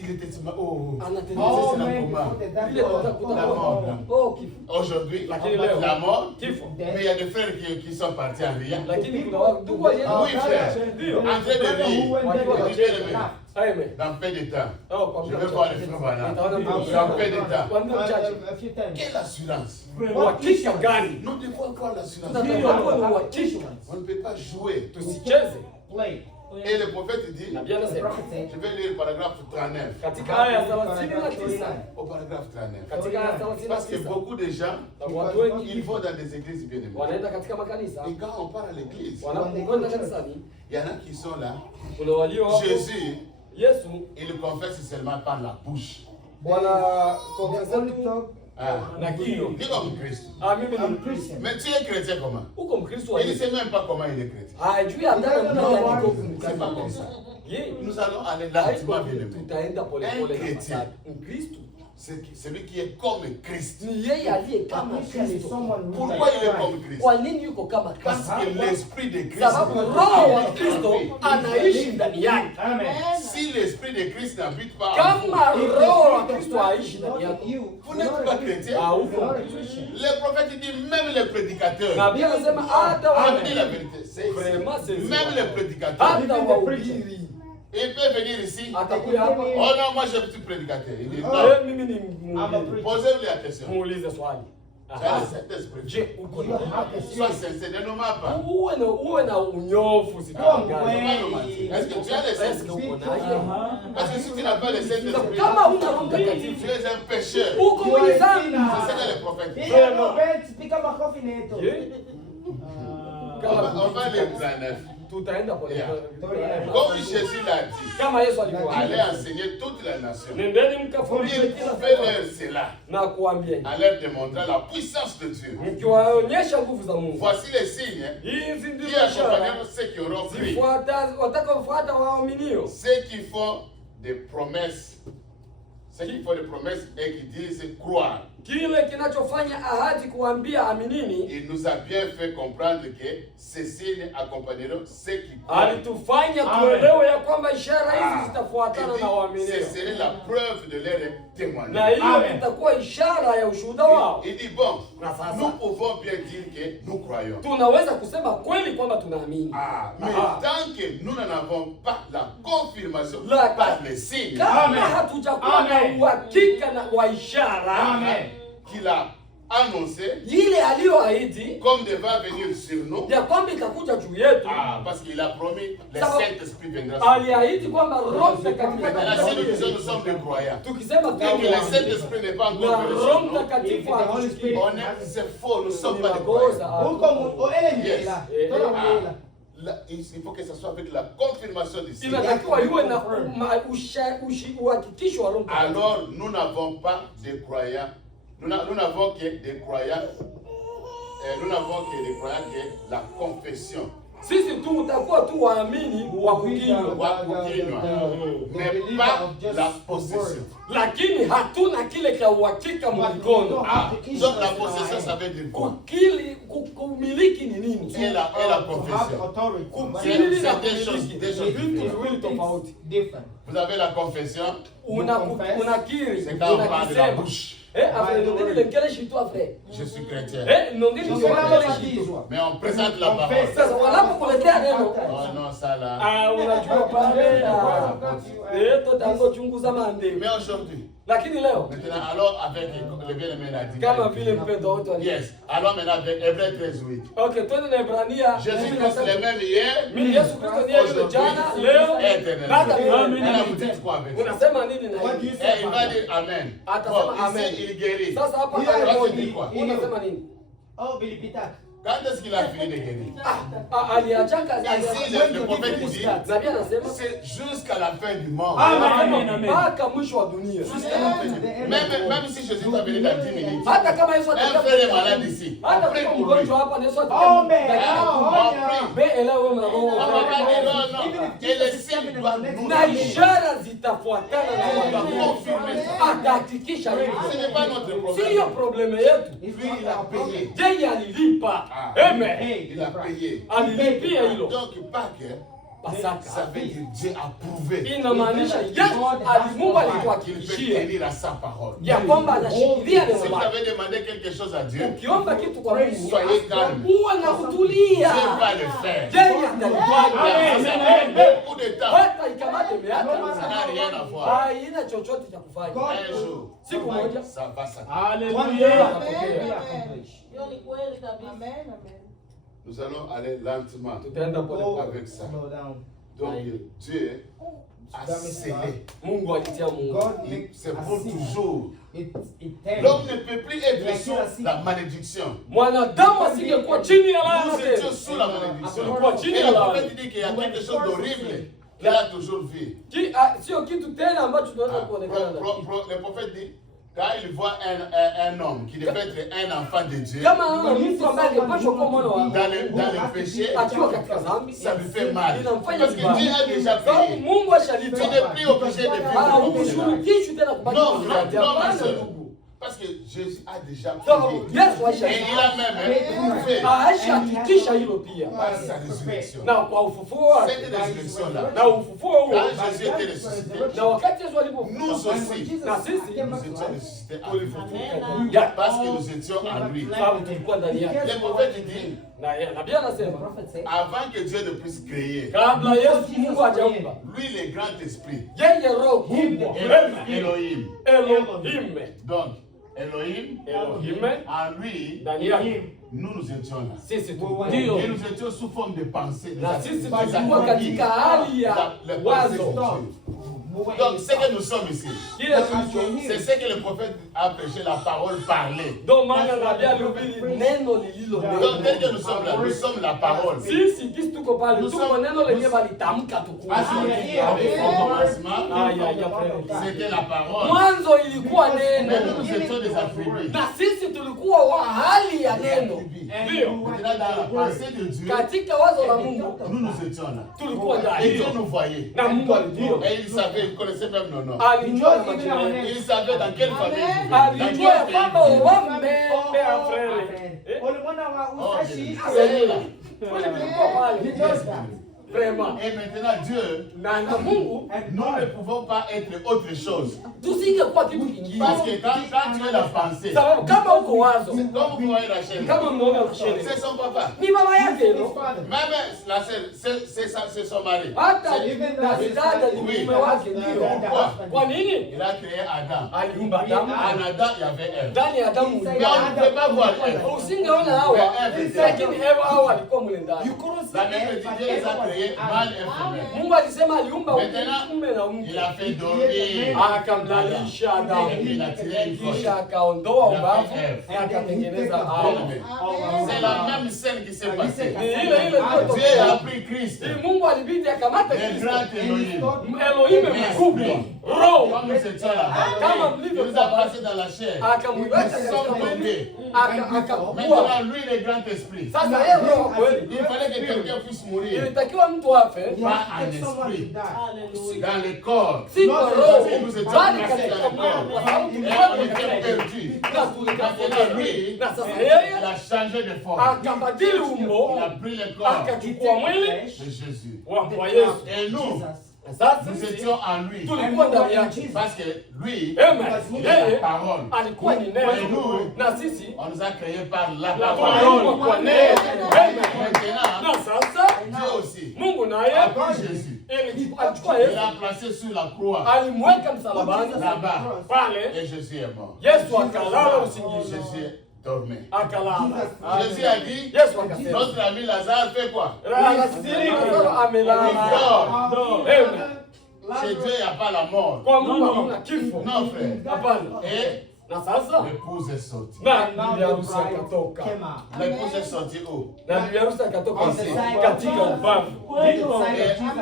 il était oh, anatengeneza c'est la coma. ile kutakuta La mort. oh kifo. Aujourd'hui, Lakini leo la mort, kifo. mais il y a des frères qui sont partis en rien. Lakini kuna watu ndugu walienda Oui, frère, ndio. en train de lire, Amen. dans peu de temps, Oh, kwa je vais voir les frères voilà. Dans peu de temps, Kwa muda mchache. quelle assurance? Uhakika gani? Nous devons avoir l'assurance. Tunatakiwa kuwa na uhakika. On ne peut pas jouer. Tusicheze. Et le prophète dit, Na Biblia inasema je vais lire le paragraphe 39. katika aya ya 39, Au paragraphe 39. katika aya ya Parce que 39 beaucoup de gens, watu wengi ils vont dans des églises bien aimées. wanaenda katika makanisa, Et quand on part à l'église, wanapokwenda kanisani, il y en a qui sont là. kuna walio hapo. Jésus, Yesu il le confesse seulement par la bouche. wana konfesa tu Ah. na kinywa. Dis comme Christ. Ah, mimi ni Mkristo. Mais tu es chrétien comment? Uko Mkristo wa Il ne Yesu. sait même pas comment il est chrétien. Hajui hata namna gani iko C'est pas comme kumkabili. ça. Yeye Nous allons aller lentement, bien aimé. tutaenda polepole na Pasaka. Mkristo Celui qui est comme Christ. ni yeye aliye kama Kristo. Pourquoi il est comme Christ? Kwa nini yuko kama Parce Kristo? que l'esprit de Christ. Sababu roho wa Kristo anaishi ndani yake. Si l'esprit de Christ n'habite pas en vous, Kama roho wa Kristo haishi ndani yako, vous n'êtes pas chrétien. hauko Mkristo. Le prophète dit même les prédicateurs. Na Biblia inasema hata On dit la wale vérité. C'est vraiment c'est même les prédicateurs. hata wahubiri Il peut venir ici. atakuja hapa. Oh non, moi je suis prédicateur. Il dit non. Mimi ni mhubiri. Posez-lui la question. Muulize swali. Tu as le Saint-Esprit. Je, uko na Sois sincère, ne nous mens pas. uwe na unyofu sidangani. Est-ce que tu as le Est-ce que Saint-Esprit? uko naye? Parce que si tu n'as pas le Saint-Esprit, Kama una Roho Mtakatifu, tu es un pécheur. uko mwenye dhambi. C'est ça que le prophète dit. Je, On va lire 39. tutaenda polepole. Comme Jésus l'a dit, Kama Yesu allez alivyoagiza. enseigner toute la nation. Nendeni Il mkafundishe kila pouvait taifa leur cela, na kuambieni, à leur démontrer la puissance de Dieu. mkiwaonyesha nguvu za Mungu. Voici les signes Hizi qui ndizo ishara accompagneront ceux qui auront cru. watakaofuata waaminio, Ceux qui font des promesses, ceux qui font des promesses et qui disent croire. kile kinachofanya ahadi kuambia aminini. Il nous a bien fait comprendre que ces signes accompagneront ceux qui croient. Alitufanya tuelewe ya kwamba ishara hizi zitafuatana na Ce waaminio, serait la preuve de leur na témoignage. hiyo itakuwa ishara ya ushuhuda wao. Il dit bon, Na sasa nous pouvons bien dire que nous croyons. tunaweza kusema kweli kwamba tunaamini, Mais tant que nous n'en avons pas la confirmation La- par les signes kama hatujakuwa na uhakika na wa ishara qu'il a annoncé ile aliyoahidi comme devant venir sur nous, ya kwamba itakuja juu yetu. parce qu'il a promis le Ça va. Saint-Esprit viendra sur nous. Aliahidi kwamba Roho Mtakatifu Maintenant, si nous atakuja. disons nous sommes des croyants, Tukisema et que le kwamba Saint-Esprit n'est pas na encore venu Roho sur nous, Mtakatifu hatushuki, c'est faux, nous ne sommes ni pas des croyants. makosa. Là, il faut que ça soit avec la confirmation du signe. Inatakiwa iwe na uhakikisho wa Roho Mtakatifu. Alors, nous n'avons pas de croyants. Nous n'avons que des croyants. Nous n'avons que des croyants que la confession. Sisi tu utakuwa tu waamini wa kukinywa, Wa kukinywa. Mais pas la possession. lakini hatuna kile cha uhakika mkono. Donc la possession, ça veut dire quoi? Kumiliki ni nini? Et la confession. Kumiliki na C'est des choses kumiliki vitu viwili tofauti. Vous avez la confession, Unakiri, c'est quand on parle de la unakisema. bouche. Je suis chrétien. Mais on présente la parole. Oh non, ça là. Mais aujourd'hui. Maintenant, alors avec le bien-aimé a dit. Yes. Alors maintenant avec Hébreux 13:8. Jésus-Christ le même hier. Aujourd'hui. Et vous dites quoi avec ça? Et il va dire Amen. Bon, ici, il guérit. Ça tu dis quoi? Quand est-ce qu'il a fini de guérir? Ici, le prophète dit, c'est jusqu'à la fin du monde. Même si Jésus va venir dans 10 minutes, un frère est malade ici. On prie pour lui. On prie. On va pas dire non. Et les signes doivent nous confirmer ça. Ce n'est pas notre problème. Lui, il a payé. Amen. Il a payé. Donc, Pâques, ça veut dire Dieu a prouvé qu'il peut tenir à sa parole. Si vous avez demandé quelque chose à Dieu, soyez calme. Dieu va le faire. Beaucoup de temps, ça n'a rien à voir. Un jour, ça va s'accomplir. Nous allons aller lentement avec ça. Donc Dieu a scellé. C'est pour toujours. L'homme ne peut plus être sous la malédiction. Nous étions sous la malédiction. Et le prophète dit qu'il y a quelque chose d'horrible qu'il a toujours vu. Le prophète dit, quand il voit un homme qui devait être un enfant de Dieu, dans le péché, ça lui fait mal. Parce que Dieu a déjà payé. Tu n'es plus obligé de vivre. Non, parce que Jésus a déjà payé. Et il a même prouvé par sa résurrection. Cette résurrection-là, quand Jésus était ressuscité, nous aussi, nous étions ressuscités en lui. Parce que nous étions en lui. Le prophète dit, avant que Dieu ne puisse créer, lui, le grand esprit, Elohim. Donc, Elohim, en lui, nous étions là. Et nous étions sous forme de pensée. Donc, ce que nous sommes ici, c'est ce que le prophète a prêché, la parole parlée. Donc, tel que nous sommes là, nous sommes la parole. C'était la parole. Mais nous étions des attributs. Dans la pensée de Dieu, nous étions là. Et Dieu nous voyait. Et il savait, il connaissait même nos noms. Il savait dans quelle famille Vraiment. Et maintenant Dieu, nous ne pouvons pas être autre chose. Parce que quand tu es la pensée, comme vous voyez la chaîne, c'est son papa. Même la sœur, c'est son mari. Oui. Il a créé Adam. En Adam, il y avait Ève. Mais on ne peut pas voir Ève. La même Dieu les a créés mal et femelle. Maintenant, il a fait dormir. Et il a tiré une fauche. C'est la même scène qui s'est passée. Dieu a pris Christ. Le grand Elohim. Comme nous étions là-bas, il nous a placés dans la chair. Nous sommes tombés. Maintenant, lui, le grand esprit. Il fallait que quelqu'un puisse mourir. Pas en esprit. Dans le corps. Parce que nous étions placés dans le corps. Et on était perdus. Maintenant, lui, il a changé de forme. Il a pris le corps de Jésus. Et nous, Nous étions en lui. Parce que lui, il est la parole. Et nous, na sisi on nous a créés par la parole. Maintenant, Dieu aussi a pris Jésus. Il a placé sur la croix là-bas. Et Jésus est mort. Jésus dormait. Jésus a dit, notre ami Lazare fait quoi? Il dort. Chez Dieu, il n'y a pas la mort. Non, frère. Et l'épouse est sortie. L'épouse est sortie où?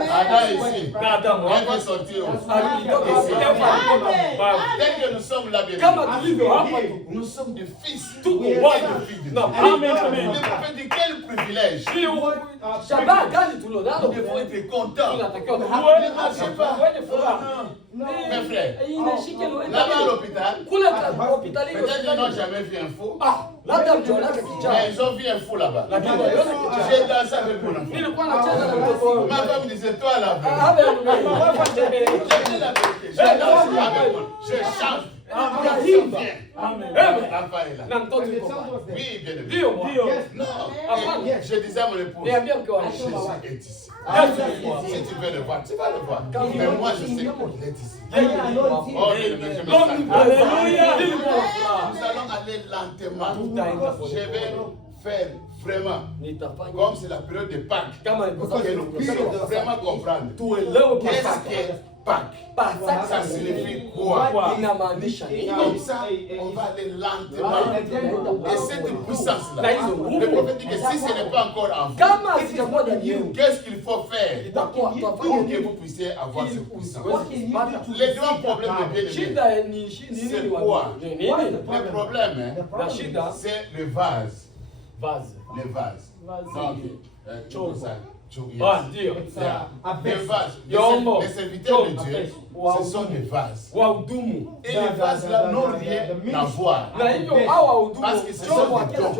Adam ici. Elle est sortie où? Tel que nous sommes là, nous sommes des fils. Tout le monde est fils de Dieu. De quel privilège? Nous devons être contents. Ne marchez pas. Mes frères, là-bas à l'hôpital, peut-être qu'ils n'ont jamais vu un fou. Mais ils ont vu un fou là-bas. J'ai dansé avec mon enfant. Ma femme disait, toi là, j'ai la vérité. J'ai dansé avec mon enfant. Je chante. L'enfant est là. Oui, bien évidemment. Non. Je disais à mon épouse, Jésus est ici. Si tu veux le voir, tu vas le voir. Mais moi, je sais qu'il est ici. Oh, nous allons aller lentement. Je vais faire vraiment, comme c'est la période de Pâques, que nous puissions vraiment comprendre. Qu'est-ce que Pâques? Ça signifie quoi? Comme ça, on va aller lentement. Et cette puissance-là, le prophète dit que si ce n'est pas encore en vous, qu'est-ce qu'il faut faire pour que vous puissiez avoir cette puissance? Les grands problèmes de bien-aimés, c'est quoi? Le problème, c'est le vase. Les vases. Donc, les vases. Les serviteurs de Dieu, ce sont des vases. Et les vases là n'ont rien à voir. Parce que ce sont des dons.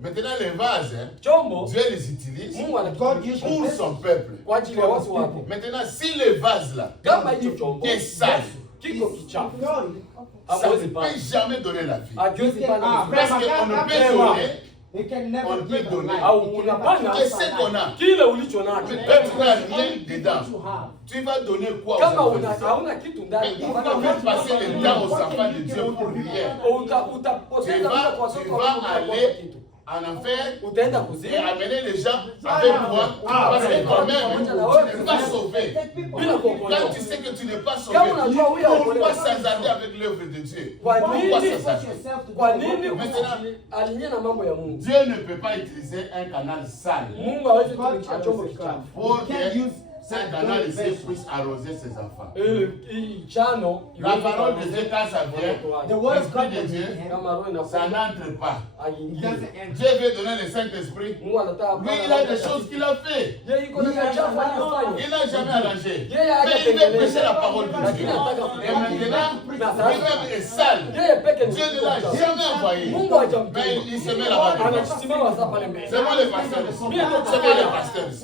Maintenant, les vases, Dieu les utilise pour son peuple. Maintenant, si les vases là est sale, ça ne peut jamais donner la vie. Parce qu'on ne peut donner. On peut donner. Et ce qu'on a, tu n'as rien dedans. Tu vas donner quoi aux enfants? Mais il faut faire passer le temps aux enfants de Dieu pour rien. Tu vas aller en enfer et amener les gens avec moi parce que toi-même, tu n'es pas sauvé. Quand tu sais que tu n'es pas sauvé, pourquoi s'hasarder avec l'œuvre de Dieu? Pourquoi s'hasarder? Maintenant, Dieu ne peut pas utiliser un canal sale pour que ce canal ici puisse arroser ses enfants. La parole de Dieu, quand ça vient, l'Esprit de Dieu, ça n'entre pas. Dieu veut donner le Saint-Esprit. Lui, il a des choses qu'il a fait. Il n'a jamais arrangé. Mais il veut prêcher la parole de Dieu. Et maintenant, lui-même est sale. Dieu ne l'a jamais envoyé. Mais il se met là-bas. C'est moi le pasteur ici. C'est moi le pasteur ici.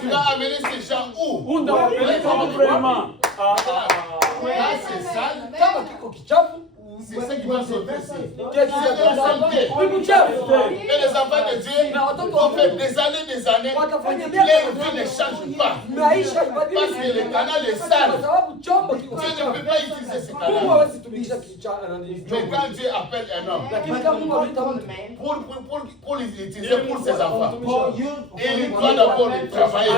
Tu vas amener ces gens où? Là, c'est sale. C'est ça qui va sauver ici. Et les enfants de Dieu ont fait des années, leur vie ne change pas. Parce que le canal est sale. Dieu ne peut pas utiliser ce canal. Mais quand Dieu appelle un homme pour l'utiliser pour ses enfants, il doit d'abord travailler.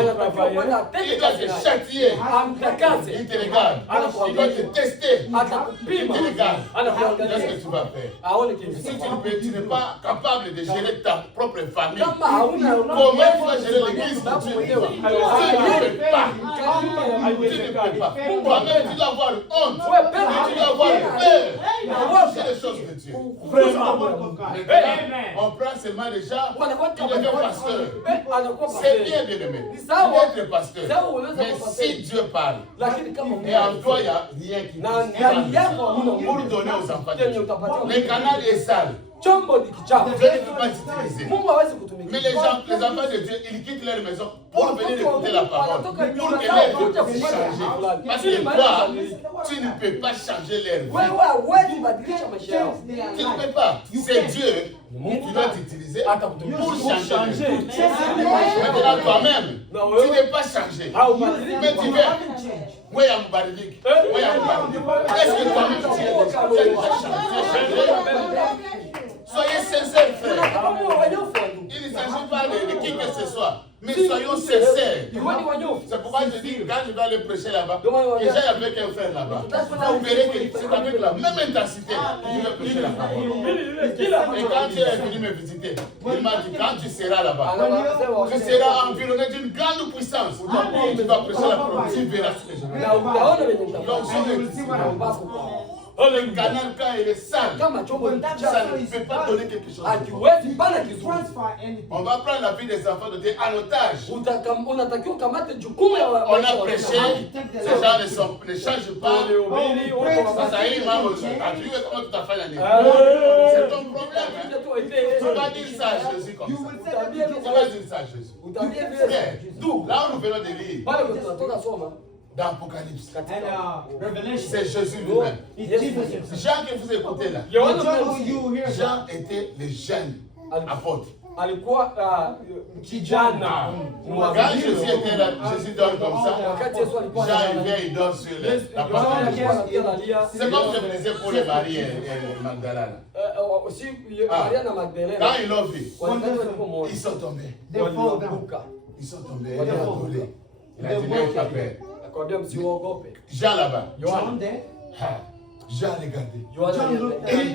Il doit te châtier. Il te regarde. Il doit te tester. Il te regarde. Qu'est-ce que tu vas faire? Si tu n'es pas capable de gérer ta propre famille, comment tu vas gérer l'église de Dieu? Tu ne peux pas. Tu ne peux pas. Toi-même, tu dois avoir honte. Tu dois avoir peur. C'est les choses de Dieu. On prend seulement les gens qui deviennent pasteurs. C'est bien, bien aimé. C'est être pasteur. Mais si Dieu parle, et en toi, il n'y a rien qui pour donner aux enfants. Le canal est sale. chombo ni kichafu. Dieu ne peut pas t'utiliser. Mungu hawezi kutumika. Mais les enfants de Dieu, ils quittent leur maison pour venir écouter la parole. Pour que leur vie puisse changer. Parce que toi, tu ne peux pas changer leur vie. Tu ne peux pas. C'est Dieu qui doit t'utiliser pour changer. Maintenant, toi-même, tu n'es pas changé. Mais tu veux. Moi, il y a mon baridique. Est-ce que toi-même, tu es déjà changé? Soyez sincères, frère. Il ne s'agit pas de qui que ce soit, mais soyons sincères. C'est pourquoi je dis, quand je vais aller prêcher là-bas, et j'ai avec un frère là-bas, vous verrez que c'est avec la même intensité que je vais prêcher la parole. Et quand tu es venu me visiter, il m'a dit, quand tu seras là-bas, tu seras environné d'une grande puissance. Tu vas prêcher la parole, tu verras ce que je vais dire. Donc, le canal, quand il est sale, ça ne peut pas donner quelque chose. On va prendre la vie des enfants de Dieu en otage. On a prêché, ces gens ne changent pas. Ça y est, maman, tu vois comment tu t'as fait l'année. C'est ton problème. Tu vas dire ça à Jésus comme ça. Tu vas dire ça à Jésus. Là où nous venons de lire, dans l'Apocalypse, c'est Jésus lui-même. Jean que vous écoutez là, Jean était le jeune apôtre. Quand Jésus était là, Jésus dort comme ça. Jean il vient, il dort sur la parole. C'est comme je me disais pour les Marie et Magdalene. Quand ils l'ont vu, ils sont tombés. Ils sont tombés, ils ont adoré. Il a dit, mais pas peur. Jean là-bas. Jean regardé. Et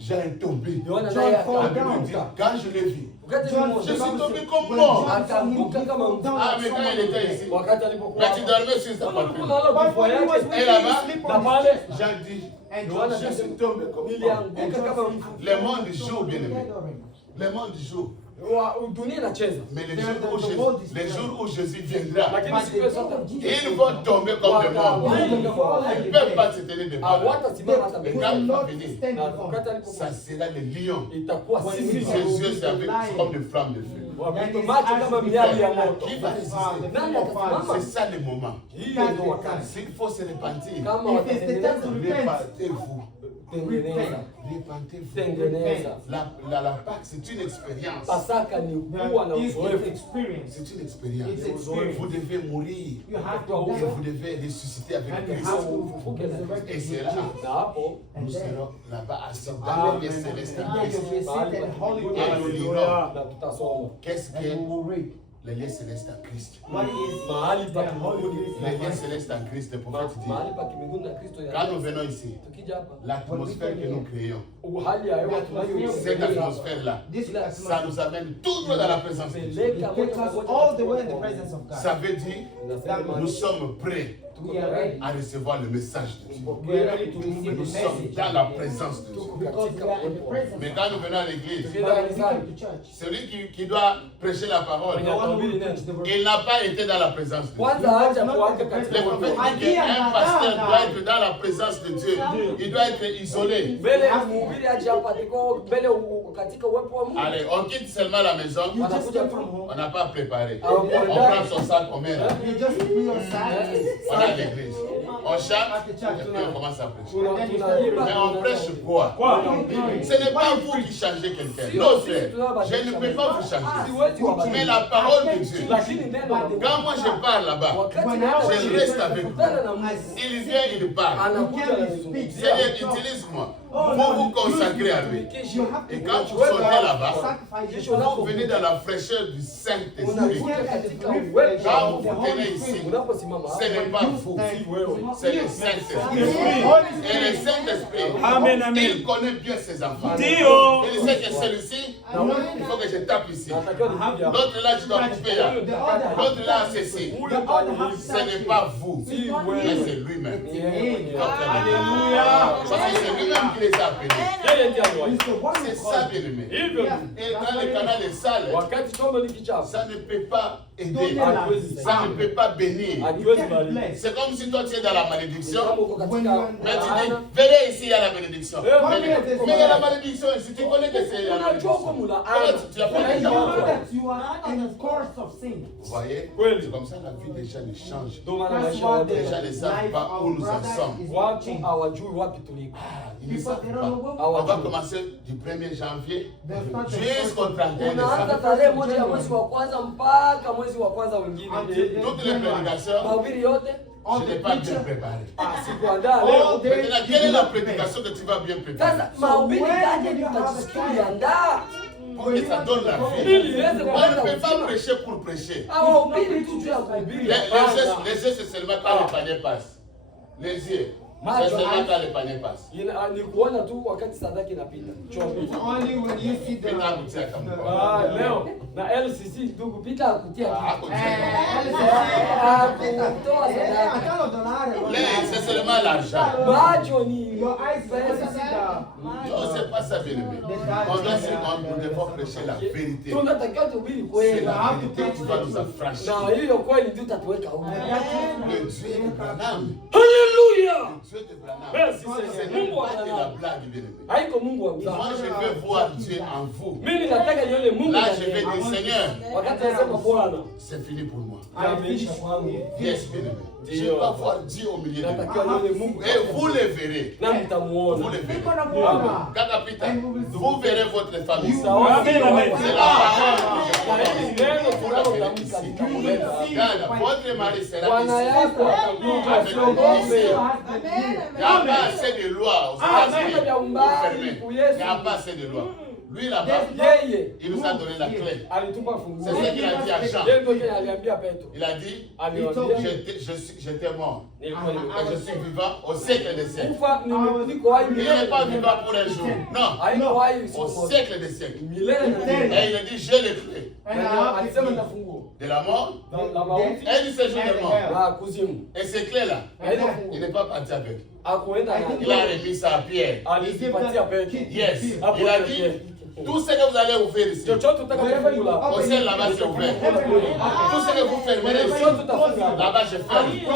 Jean est tombé. Quand je l'ai vu, je suis tombé comme mort. Ah, mais quand il était ici, mais tu dormais sur sa poitrine. Et là-bas, Jean dit, je suis tombé comme mort. Le monde joue, bien aimé. Le monde joue. Mais les jours où Jésus viendra, ils vont tomber comme des morts. Ils ne peuvent pas se tenir devant. Mais quand il va venir, ça sera le lion. Ses yeux c'est comme des flammes de feu. Qui va résister? C'est ça le moment. S'il faut se repentir, repentez-vous. La Pâque, c'est une expérience. C'est une expérience. Vous devez mourir. Vous devez ressusciter avec Christ. Et c'est là, nous serons là-bas assis dans le lieu céleste à Christ. Et nous lirons qu'est-ce que le lien céleste en Christ. Le lien céleste en Christ, pour te dire. Quand nous venons ici, l'atmosphère que nous créons, cette atmosphère-là, ça nous amène toujours dans la présence de Dieu. Ça veut dire nous sommes prêts à recevoir le message de Dieu. Nous sommes dans la présence de Dieu. Mais quand nous venons à l'église, celui qui doit prêcher la parole, il n'a pas été dans la présence de Dieu. Le prophète dit qu'un pasteur doit être dans la présence de Dieu. Il doit être isolé. Allez, on quitte seulement la maison. On n'a pas préparé. On prend son sac comme elle. On a l'église. On chante et puis on commence à prêcher. Mais on prêche quoi? Ce n'est pas vous qui changez quelqu'un. Non, frère. Je ne peux pas vous changer. Mais la parole de Dieu. Quand moi je parle là-bas, je reste avec vous. Il vient, il parle. Seigneur, utilise-moi pour vous consacrer à lui. Et quand vous sortez là-bas, vous venez dans la fraîcheur du Saint-Esprit. Quand vous vous tenez ici, ce n'est pas vous, c'est le Saint-Esprit. Et le Saint-Esprit, il connaît bien ses enfants. Il sait que celui-ci, il faut que je tape ici. L'autre là, je dois couper là. L'autre là, c'est ici. Ce n'est pas vous, mais c'est lui-même. Parce que c'est lui-même qui les a appelés. C'est ça, bien aimé. Et quand le canal est sale, ça ne peut pas aider. Ça ne peut pas bénir. C'est comme si toi tu es dans la malédiction. Mais tu dis, venez ici, il y a la bénédiction. Mais il y a la malédiction ici. Tu connais que c'est la malédiction. Tu as pas déjà. Vous voyez? C'est comme ça la vie des gens change. Les gens ne savent pas où nous en sommes. On va commencer du 1er janvier jusqu'au 31 décembre. Toutes les prédications, je n'ai pas bien préparé. Maintenant, quelle est la prédication que tu vas bien préparer? Pour que ça donne la vie. On ne peut pas prêcher pour prêcher. Les yeux, c'est seulement quand le panier passe. Les yeux. C'est seulement quand le panier passe. C'est seulement l'argent. Non, c'est pas ça, bien-aimé. On doit prêcher la vérité. C'est la vérité qui va nous affranchir. Le Dieu de Branham. Alléluia. Dieu de Branham. Merci Seigneur. C'est la blague, bien-aimé. Moi, je veux voir Dieu en vous. Là, je vais dire, Seigneur, c'est fini pour moi. Yes, bien-aimé. Je vais voir Dieu au milieu de vous. Et vous le verrez. Vous le verez. Kakapita, vous verrez votre famille. C'est la parole. Votre mari sera ici. Il n'y a pas assez de lois aux États-Unis pour fermer. Il n'y a pas assez de lois. Lui là-bas, il nous a donné la clé. C'est ce qu'il a dit à Jean. Il a dit, j'étais mort. Et je suis vivant au siècle des siècles. Il n'est pas vivant pour un jour. Non, au siècle des siècles. Et il a dit, j'ai les clés de la mort et du séjour de mort. Et ces clés-là, il n'est pas parti avec. Il a remis ça à Pierre. Yes. Il a dit, tout ce que vous allez ouvrir ici, au ciel là-bas c'est ouvert. Tout ce que vous fermerez ici, là-bas je ferme. Il n'y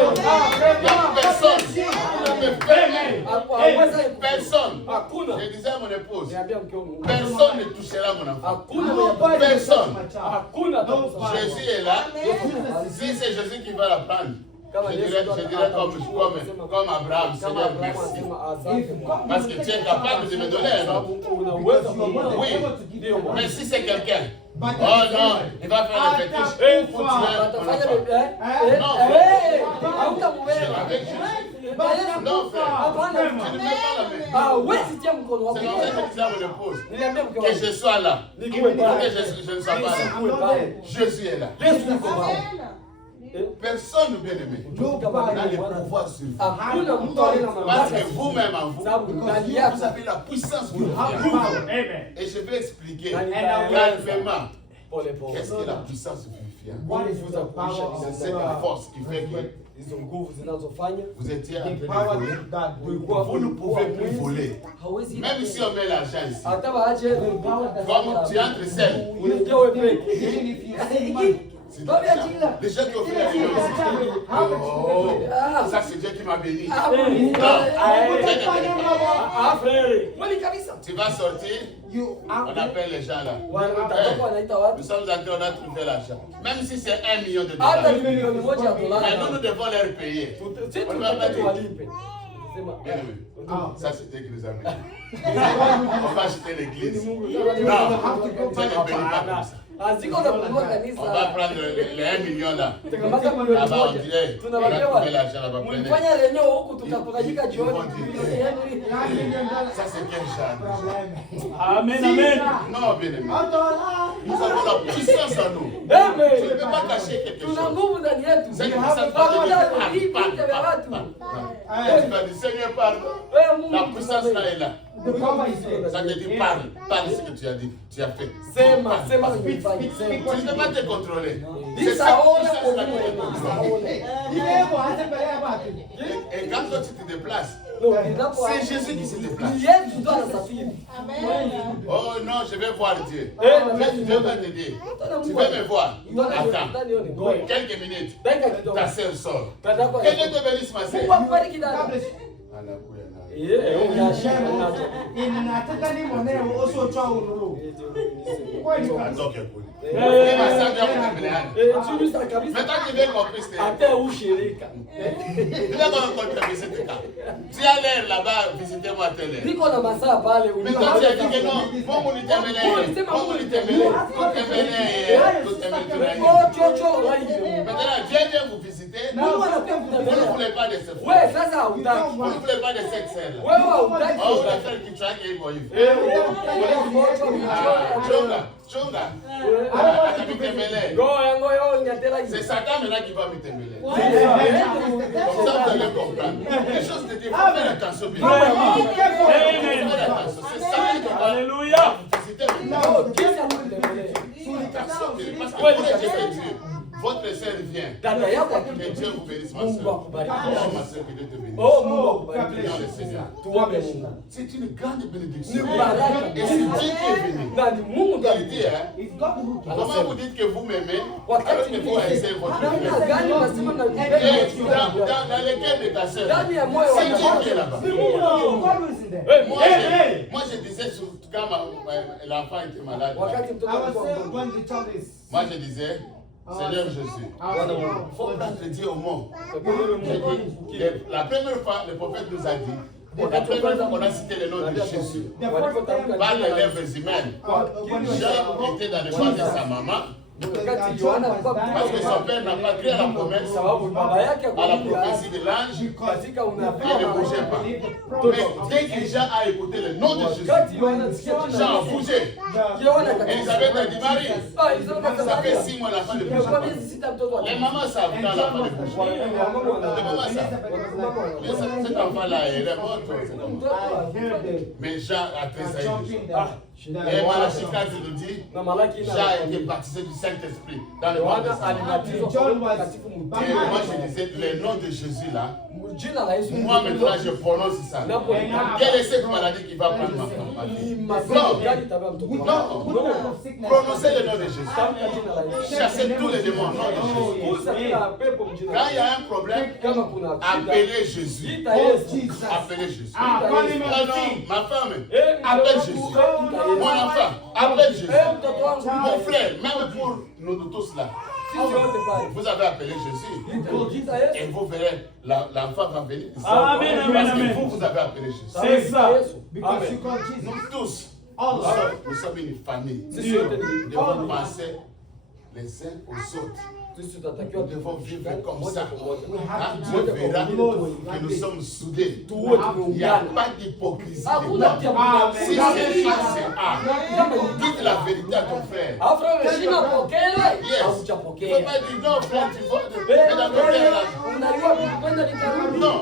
a personne qui me ferme. Personne. Je disais à mon épouse, personne ne touchera mon enfant. Personne. Jésus est là. Si c'est Jésus qui va la prendre, je dirais comme Abraham, Seigneur, merci. Parce que tu es capable de me donner un homme. Oui, mais si c'est quelqu'un, oh non, il va faire le fétiche. Il faut tuer mon enfant. Non, frère, tu ne mets pas la main. C'est comme ça que je disais à mon épouse, que je sois là, que je ne sois pas là. Jésus est là. Personne ne bien aimé. N'a le pouvoir sur vous. Parce que vous-même en vous, vous avez la puissance pour le faire. Et je vais expliquer calmement. Qu'est-ce que la puissance vivifiante? C'est cette force qui fait que vous étiez en train de voler. Vous ne pouvez plus voler. Même si on met l'argent ici. Comme tu entres seul. Les gens qui ont fait la vie. Oh, ça c'est Dieu qui m'a béni. Tu vas sortir, on appelle les gens là. Nous sommes entrés, on a trouvé l'argent. Même si c'est $1 million. Mais nous devons leur payer. On ne va pas dire. Ça c'est Dieu qui nous a bénis. On va acheter l'église. Non, Dieu ne bénit pas comme ça. On va prendre les 1 million là. Là-bas, on dirait, on a trouvé l'argent là-bas. Ça, c'est quel genre? Amen, amen. Non, bien aimé. Nous avons la puissance en nous. Tu ne peux pas cacher quelque chose. C'est une puissance de Dieu. Tu vas dire, Seigneur, pardon. La puissance là est là. Ça te dit, parle. Parle ce que tu as dit. Tu as fait. Tu ne peux pas te contrôler. C'est ça puissance là qui te contrôle. Et quand toi tu te déplaces, C'est Jésus qui se déplace. Oh non, je vais voir Dieu. Dieu va t'aider. Tu veux me voir? Attends. Quelques minutes. Ta sœur sort. Que Dieu te bénisse, ma sœur. Maintenant tu veux compris. Tu as l'air là-bas, visitez-moi telle heure. Mais toi tu as dit que non, mon maintenant Dieu vient vous visiter. Vous ne voulez pas de ce frère. Vous ne voulez pas de cette scène. Oh, la frère qui traque est bon. Chonga. C'est Satan maintenant qui va me témoigner. Comme ça, vous allez comprendre. Les choses de Dieu, il faut faire attention. C'est ça qui va. Alléluia. Parce que pour Dieu, votre sœur vient. Que Dieu vous bénisse, ma sœur. Oh, ma sœur, que Dieu te bénisse. Oh, dans le Seigneur. C'est une grande bénédiction. Et c'est Dieu qui est venu. Il dit, comment vous dites que vous m'aimez alors que vous essayez votre vie? Dans le cœur de ta sœur, c'est Dieu qui est là-bas. Moi, je disais, quand l'enfant était malade, moi, je disais, Seigneur Jésus, il faut prendre Dieu au monde. La première fois, le prophète nous a dit, la première fois qu'on a cité le nom de Jésus, par les lèvres humaines, Jean était dans le ventre de sa maman. Parce que son père n'a pas cru à la promesse, à la prophétie de l'ange, il ne bougeait pas. Mais dès que Jean a écouté le nom de Jésus, Jean a bougé. Elisabeth a dit, Marie, ça fait 6 mois l'enfant ne bouge pas. Les mamans savent quand l'enfant ne bouge pas. Les mamans savent. Cet enfant-là, il est mort. Mais Jean a tressailli. Et Malachie 4 nous dit, Jean a été baptisé du Saint-Esprit dans le ventre de sa maman. Et moi je disais, le nom de Jésus là, moi maintenant je prononce ça. Quelle est cette maladie qui va prendre ma femme? Non, prononcez le nom de Jésus. Chassez tous les démons au nom de Jésus. Quand il y a un problème, appelez Jésus. Appelez Jésus. Non, ma femme, appelle Jésus. Mon enfant, appelle Jésus. Mon frère, même pour nous tous là. Vous avez appelé Jésus. Et vous verrez, l'enfant va venir. Amen, parce que vous avez appelé Jésus. C'est ça. Nous tous, nous sommes une famille. Nous devons penser les uns aux autres. Nous devons vivre comme ça. Dieu verra que nous sommes soudés. Il n'y a pas d'hypocrisie. Si c'est A, c'est A. Dites la vérité à ton frère. Yes. Il ne faut pas dire non, frère, tu vas te mettre dans ton frère. Non.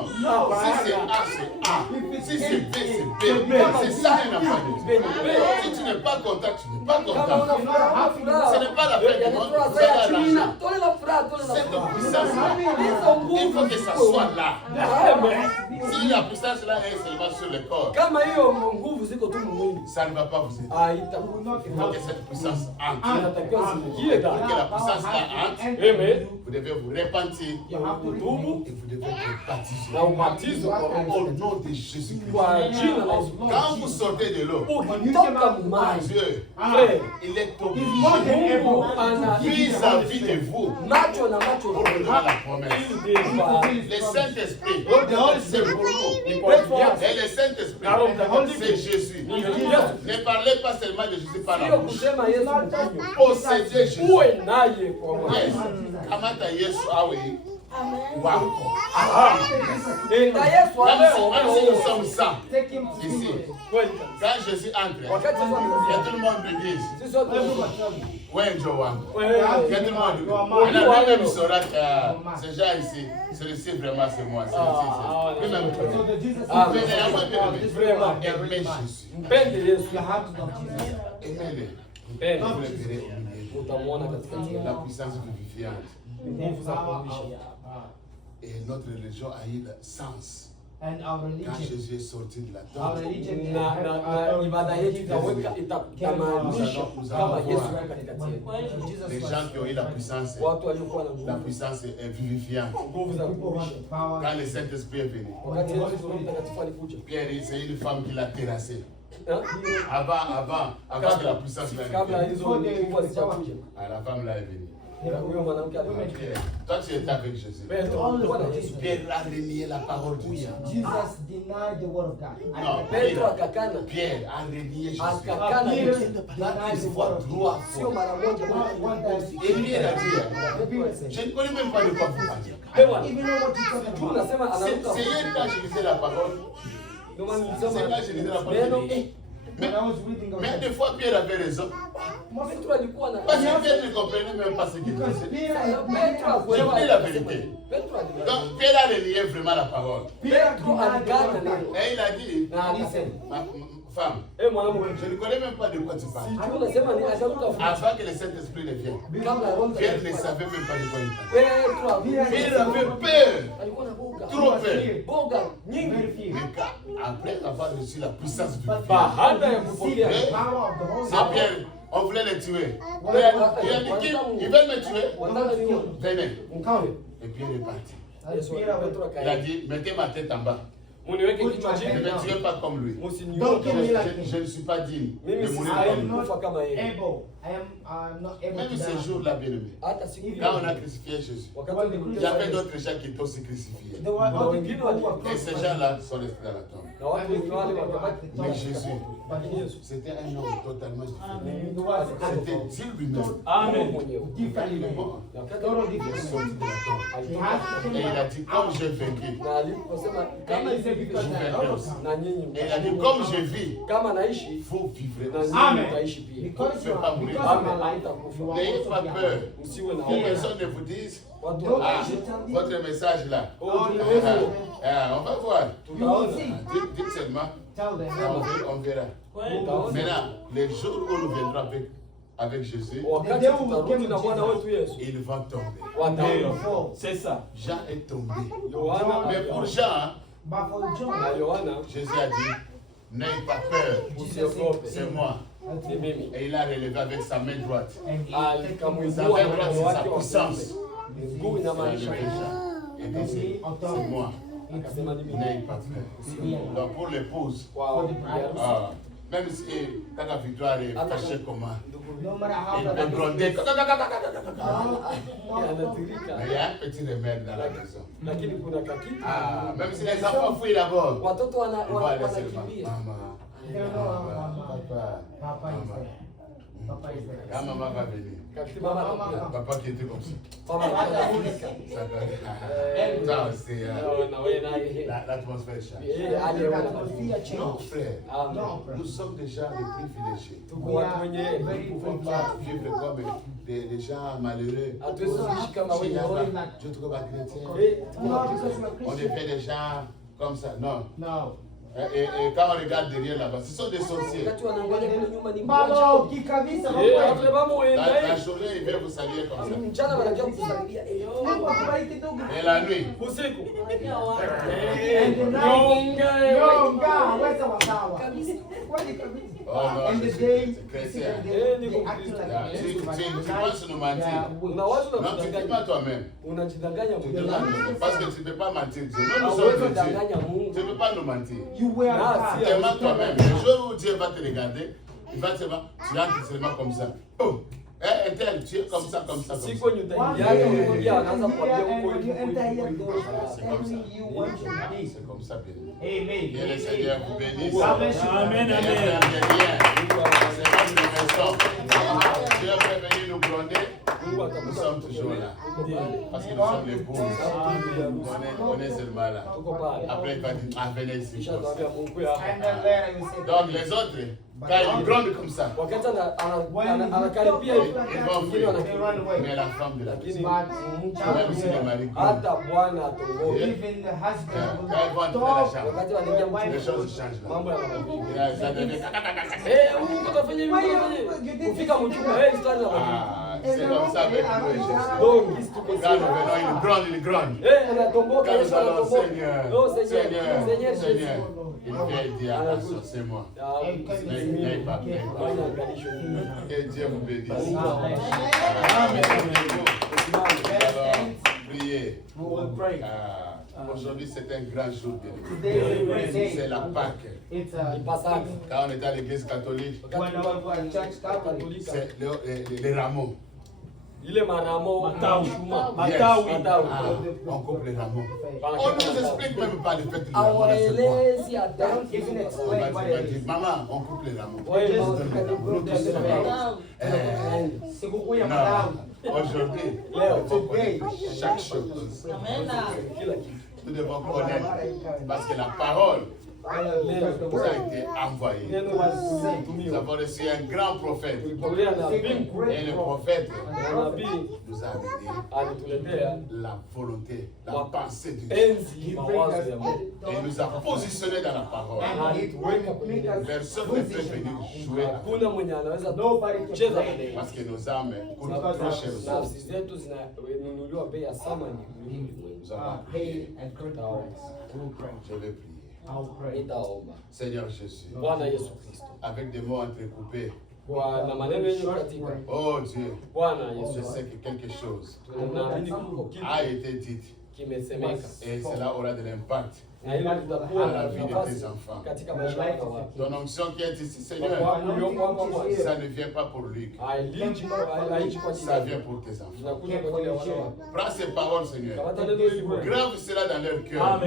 Si c'est A, c'est A. Si c'est B, c'est B. C'est ça un affaire. Si tu n'es pas content, tu n'es pas content. Ce n'est pas la peine du monde. Cette puissance-là, il faut que ça soit là. Si la puissance là est seulement sur le corps, ça ne va pas vous aider. Il faut que cette puissance entre. Pour que la puissance là entre, vous devez vous repentir et vous devez être baptisé au nom de Jésus-Christ. Quand vous sortez de l'eau, Dieu, il est obligé vis-à-vis de vous pour nous donner la promesse. Le Saint-Esprit, c'est pour nous. Et le Saint-Esprit, c'est Jésus. Ne parlez pas seulement de Jésus par la bouche. Possédez Jésus. Yes. Kamata Yesu awe wako. Même si nous sommes 100 ici, quand Jésus entre, il y a tout le monde qui dit, ouais, Joanne. Il y a tout le monde. Même saura que ces gens ici, c'est vraiment c'est moi. Même aimez Jésus. Aimez-le. La puissance vivifiante. Et notre religion a eu le sens. And our Quand religion. Jésus est sorti de la Our tombe, religion. na ibada yetu itaweka itamaanisha kama Yesu yuko katikati yetu. les gens qui ont eu la puissance, Watu waliokuwa na la nguvu, puissance est vivifiante. nguvu za kuishi. Quand le Saint-Esprit est venu, Wakati Yesu Mtakatifu alikuja, Pierre, c'est une femme qui l'a terrassé. hein? Avant que la puissance ne kabla vienne. hizo nguvu hazijakuja, La femme là est venue. huyo mwanamke alikuja. Pierre, toi tu étais avec Jésus. Petro alikuwa na Yesu. Pierre a renié la parole de Dieu. Jesus denied the word of God. Non, Petro akakana, Pierre a renié Jésus. akakana Peter Yesu. denied the word of Trois God. Sio fois. mara moja, One time. Et Pierre a dit, Petro alisema, je ne connais même pas de quoi vous parlez. Ewa, Even know what you're talking tu about. unasema anaruka. C'est hier quand je lisais la parole. Ndio maana C'est nilisema quand je lisais la neno parole. When I was reading Mais about des fois Pierre avait raison. Petro alikuwa na Parce que Pierre ne comprenait même pas ce qu'il because disait. Peter Petro J'ai hakuelewa pris la vérité. Petro alikuwa Donc Pierre a renié vraiment la parole. Petro alikana neno Et il a dit, na akasema, femme, mwanamke, je ne connais même pas de quoi tu parles. sijui unasema ni ataruka Avant que le Saint-Esprit ne vienne, kabla ya Roho Pierre ne Mtakatifu. savait même pas de quoi il parlait. Petro Pierre avait peur, alikuwa na boga. trop peur. Boga nyingi. very few. Mais après avoir reçu la puissance du Dieu, Baada ya See the kupokea power of the Holy c'est Pierre, on voulait le tuer. Il a dit, ils veulent me tuer. wataka nione Venez. mkawe. Et Pierre est parti. Yesu Peter Petro Il a akaenda. dit, mettez ma tête en bas. Muniweke kichwa Ne chini. me tuez pas comme lui. Msinione. Je ne suis pas digne Mimi de mourir sistahili comme lui. kufa kama yeye. able. I am not able Même to ces die. jours-là, bien-aimé, Hata siku quand on a crucifié Jésus, wakati il y avait wa d'autres gens qui étaient aussi crucifiés. There were Kuna other wengine people who were Et ces crucified. gens-là sont restés dans la tombe. na watu wengine wale wakabaki. Mais Jésus, But Yesu, c'était un homme totalement différent. he was C'était Dieu lui-même. Amen mwenyewe. differently. Na wakati Total Il est different. sorti de la tombe. He alitoka has to Et il a dit, comme j'ai vaincu, na aliposema kama And he said, hivi because je I vais love aussi. na nyinyi Et il a dit, comme je vis, kama naishi vous vivrez na aussi. nyinyi Amen. mtaishi pia. Because you are, because Amen. of my life, you are N'ayez also pas young. peur. Msiwe na Que hofu. personne ne vous dise, Watu Don't wa ah, should tell me. votre message là. oh, Ah, tunaweza ah, on va voir. You will tutaona. see. Dites seulement, Tell them. on verra. Tutaona. Maintenant, les jours où nous viendrons avec Jésus, Wakati tutarudi na Bwana wetu Yesu ils vont tomber. wataona. Fall. C'est ça. Jean est tombé. Yohana Mais pour Jean, But for John, na Yohana Jésus a dit, n'ayez pas peur, usiogope, c'est moi. ni mimi. Et il a relevé avec sa main droite. and he Alikamwinua Sa na main droite, mkono c'est sa wake wa puissance. kuume. Nguvu Il a inamaanisha relevé Jean. Et dit, c'est moi. akasema ni mimi. N'ayez pas peur. Donc pour l'épouse, Kwa bibi harusi. ah, même si quand la victoire est cachée comment, no matter how il bad peut gronder. Anatirika. Mais il y a un petit remède dans la maison. Lakini kuna kakitu. Ah, même si les enfants fuient d'abord, Watoto ils vont aller seulement. wanakimbia. Maman, papa, Papa is maman. there. Papa is there. Quand maman va venir, Kakitu mama anakuja. papa qui était comme ça. Mama anatirika. Ça aussi, Na wewe naye. l'atmosphère change. Yeye aliyeona. Atmosphere Non, change. frère, Amen. No, nous sommes déjà des privilégiés. Tuko we watu are wenye Nous very ne pouvons pas privileged. vivre comme des gens malheureux. hatuwezi kuishi kama wenye roho. Je trouve pas chrétien. No, because you are On Christian. devient des gens comme ça. Non. No. Et quand on regarde derrière là-bas, ce sont des sorciers. Wakati wanaangalia kule nyuma ni Baba mwacha. ukikabisa Wale mama La waenda journée, ils viennent vous saluer comme ça. mchana wanakia kusalimia. Mungu akubariki ndugu. Et la nuit, Usiku. And the night, Nyonga. yonga, weza wasawa. Kabisa. Kweli kabisa. oh non, And the je day, suis chrétien. they act like Tu penses nous mentir. Una wazo la Non, tu ne dis pas kudanganya. toi-même. Unajidanganya Tu mwenyewe. demandes, parce que tu ne peux pas mentir Dieu. Nous, nous sommes Hauwezi de kudanganya Dieu. Mungu. Tu ne peux pas nous mentir. You were Ah, God. si, Tellement toi-même. Le jour où Dieu va te regarder, il va te dire, tu entres seulement comme ça. Oh, un tel, tu es comme ça, comme ça, comme Siku ça. yenye utaingiaga unaingia anaanza kuambia huko And when you hivi. enter here, C'est comme ça. every you want to be. C'est comme ça, béni. Amen. Que le Seigneur vous bénisse. Amen. Amen, Rien amen. de rien. C'est notre maison. Dieu peut venir nous gronder. Nous sommes toujours là. Parce que nous sommes les pauvres. On est seulement là. Tuko pale. Après, il va dire, ah, venez ici. Kisha tuambia Mungu hapa. And then later you say, Donc, les autres, quand ils grondent comme ça, Wakati anakaribia hivi, ils vont wengine fuir. wanakimbia. Mais la femme de la Lakini maison, but même si le mari gronde, hata Bwana atongoze. even the husband quand ils vont entrer dans la chambre, Wakati wanaingia les mtu choses changent là. mambo yanabadilika. Et là, ça devient... Mungu kafanya hivi, kafanya hivi. Kufika mchumba, story inabadilika. Ah, C'est comme ça avec nous et Jésus. Donc, qu'est-ce que tu Quand nous venons, il grande. Eh, anatomboka, Quand nous Yesu allons, anatomboka. Seigneur, Non, Seigneur, Seigneur, Seigneur Jésus. Seigneur, il vient dire, attention, c'est moi. Ah, N'ayez pas peur. Que Dieu vous bénisse. Amen. Alors, priez. We will pray. Aujourd'hui, c'est un grand jour. Today is a great day. C'est la Pâque. It's Pasaka. Quand on est à l'église catholique, when our church Catholic. c'est les rameaux. Ile maramo shuma. Yes. Matawi. On coupe les rameaux. On ne nous explique même pas le fait que les rameaux. Awaelezi hata. Don't even On explain va what dire, it is. maman, on coupe les rameaux. Wewe Sikukuu ya Non, Malawi. aujourd'hui, Leo, il faut connaître chaque chose. kila kitu. Nous devons connaître. Parce que la parole nous a été envoyée. Neno Nous lilitumiwa. avons reçu un grand prophète. Tulipokea nabii Et le prophète na nabii nous a amené alituletea la volonté, la pensée de Dieu. enzi mawazo ya Mungu. Et il nous a positionnés dans la parole. Alituweka kwenye Personne ne peut venir jouer avec nous. hakuna mwenye anaweza Nobody can kucheza play. mbele. Parce que nos âmes coûtent trop cher aux hommes. Nafsi zetu zinanunuliwa bei ya thamani kuliko ulimwengu. Nous allons Pay prier. and good price. We'll pray. Je vais prier. I'll pray. Nitaomba. Seigneur Jésus, Bwana Yesu Kristo, avec des mots entrecoupés. kwa na maneno yenye katika Oh Dieu, Bwana je Yesu, sais que quelque chose tunaamini kuko kitu a été dit kimesemeka et cela aura de l'impact. na hilo litakuwa À la na vie de tes nafasi enfants. katika maisha yako watu. Ton onction qui est ici, Kwa Seigneur, kuwa ulioko hapa Bwana, ça ne vient pas pour lui, hailiji kwa ajili ça vient yako, pour tes enfants. inakuja kwa ajili ya wana wako. Prends ces paroles, Seigneur. Kamata neno hili Bwana, Grave cela dans leur cœur.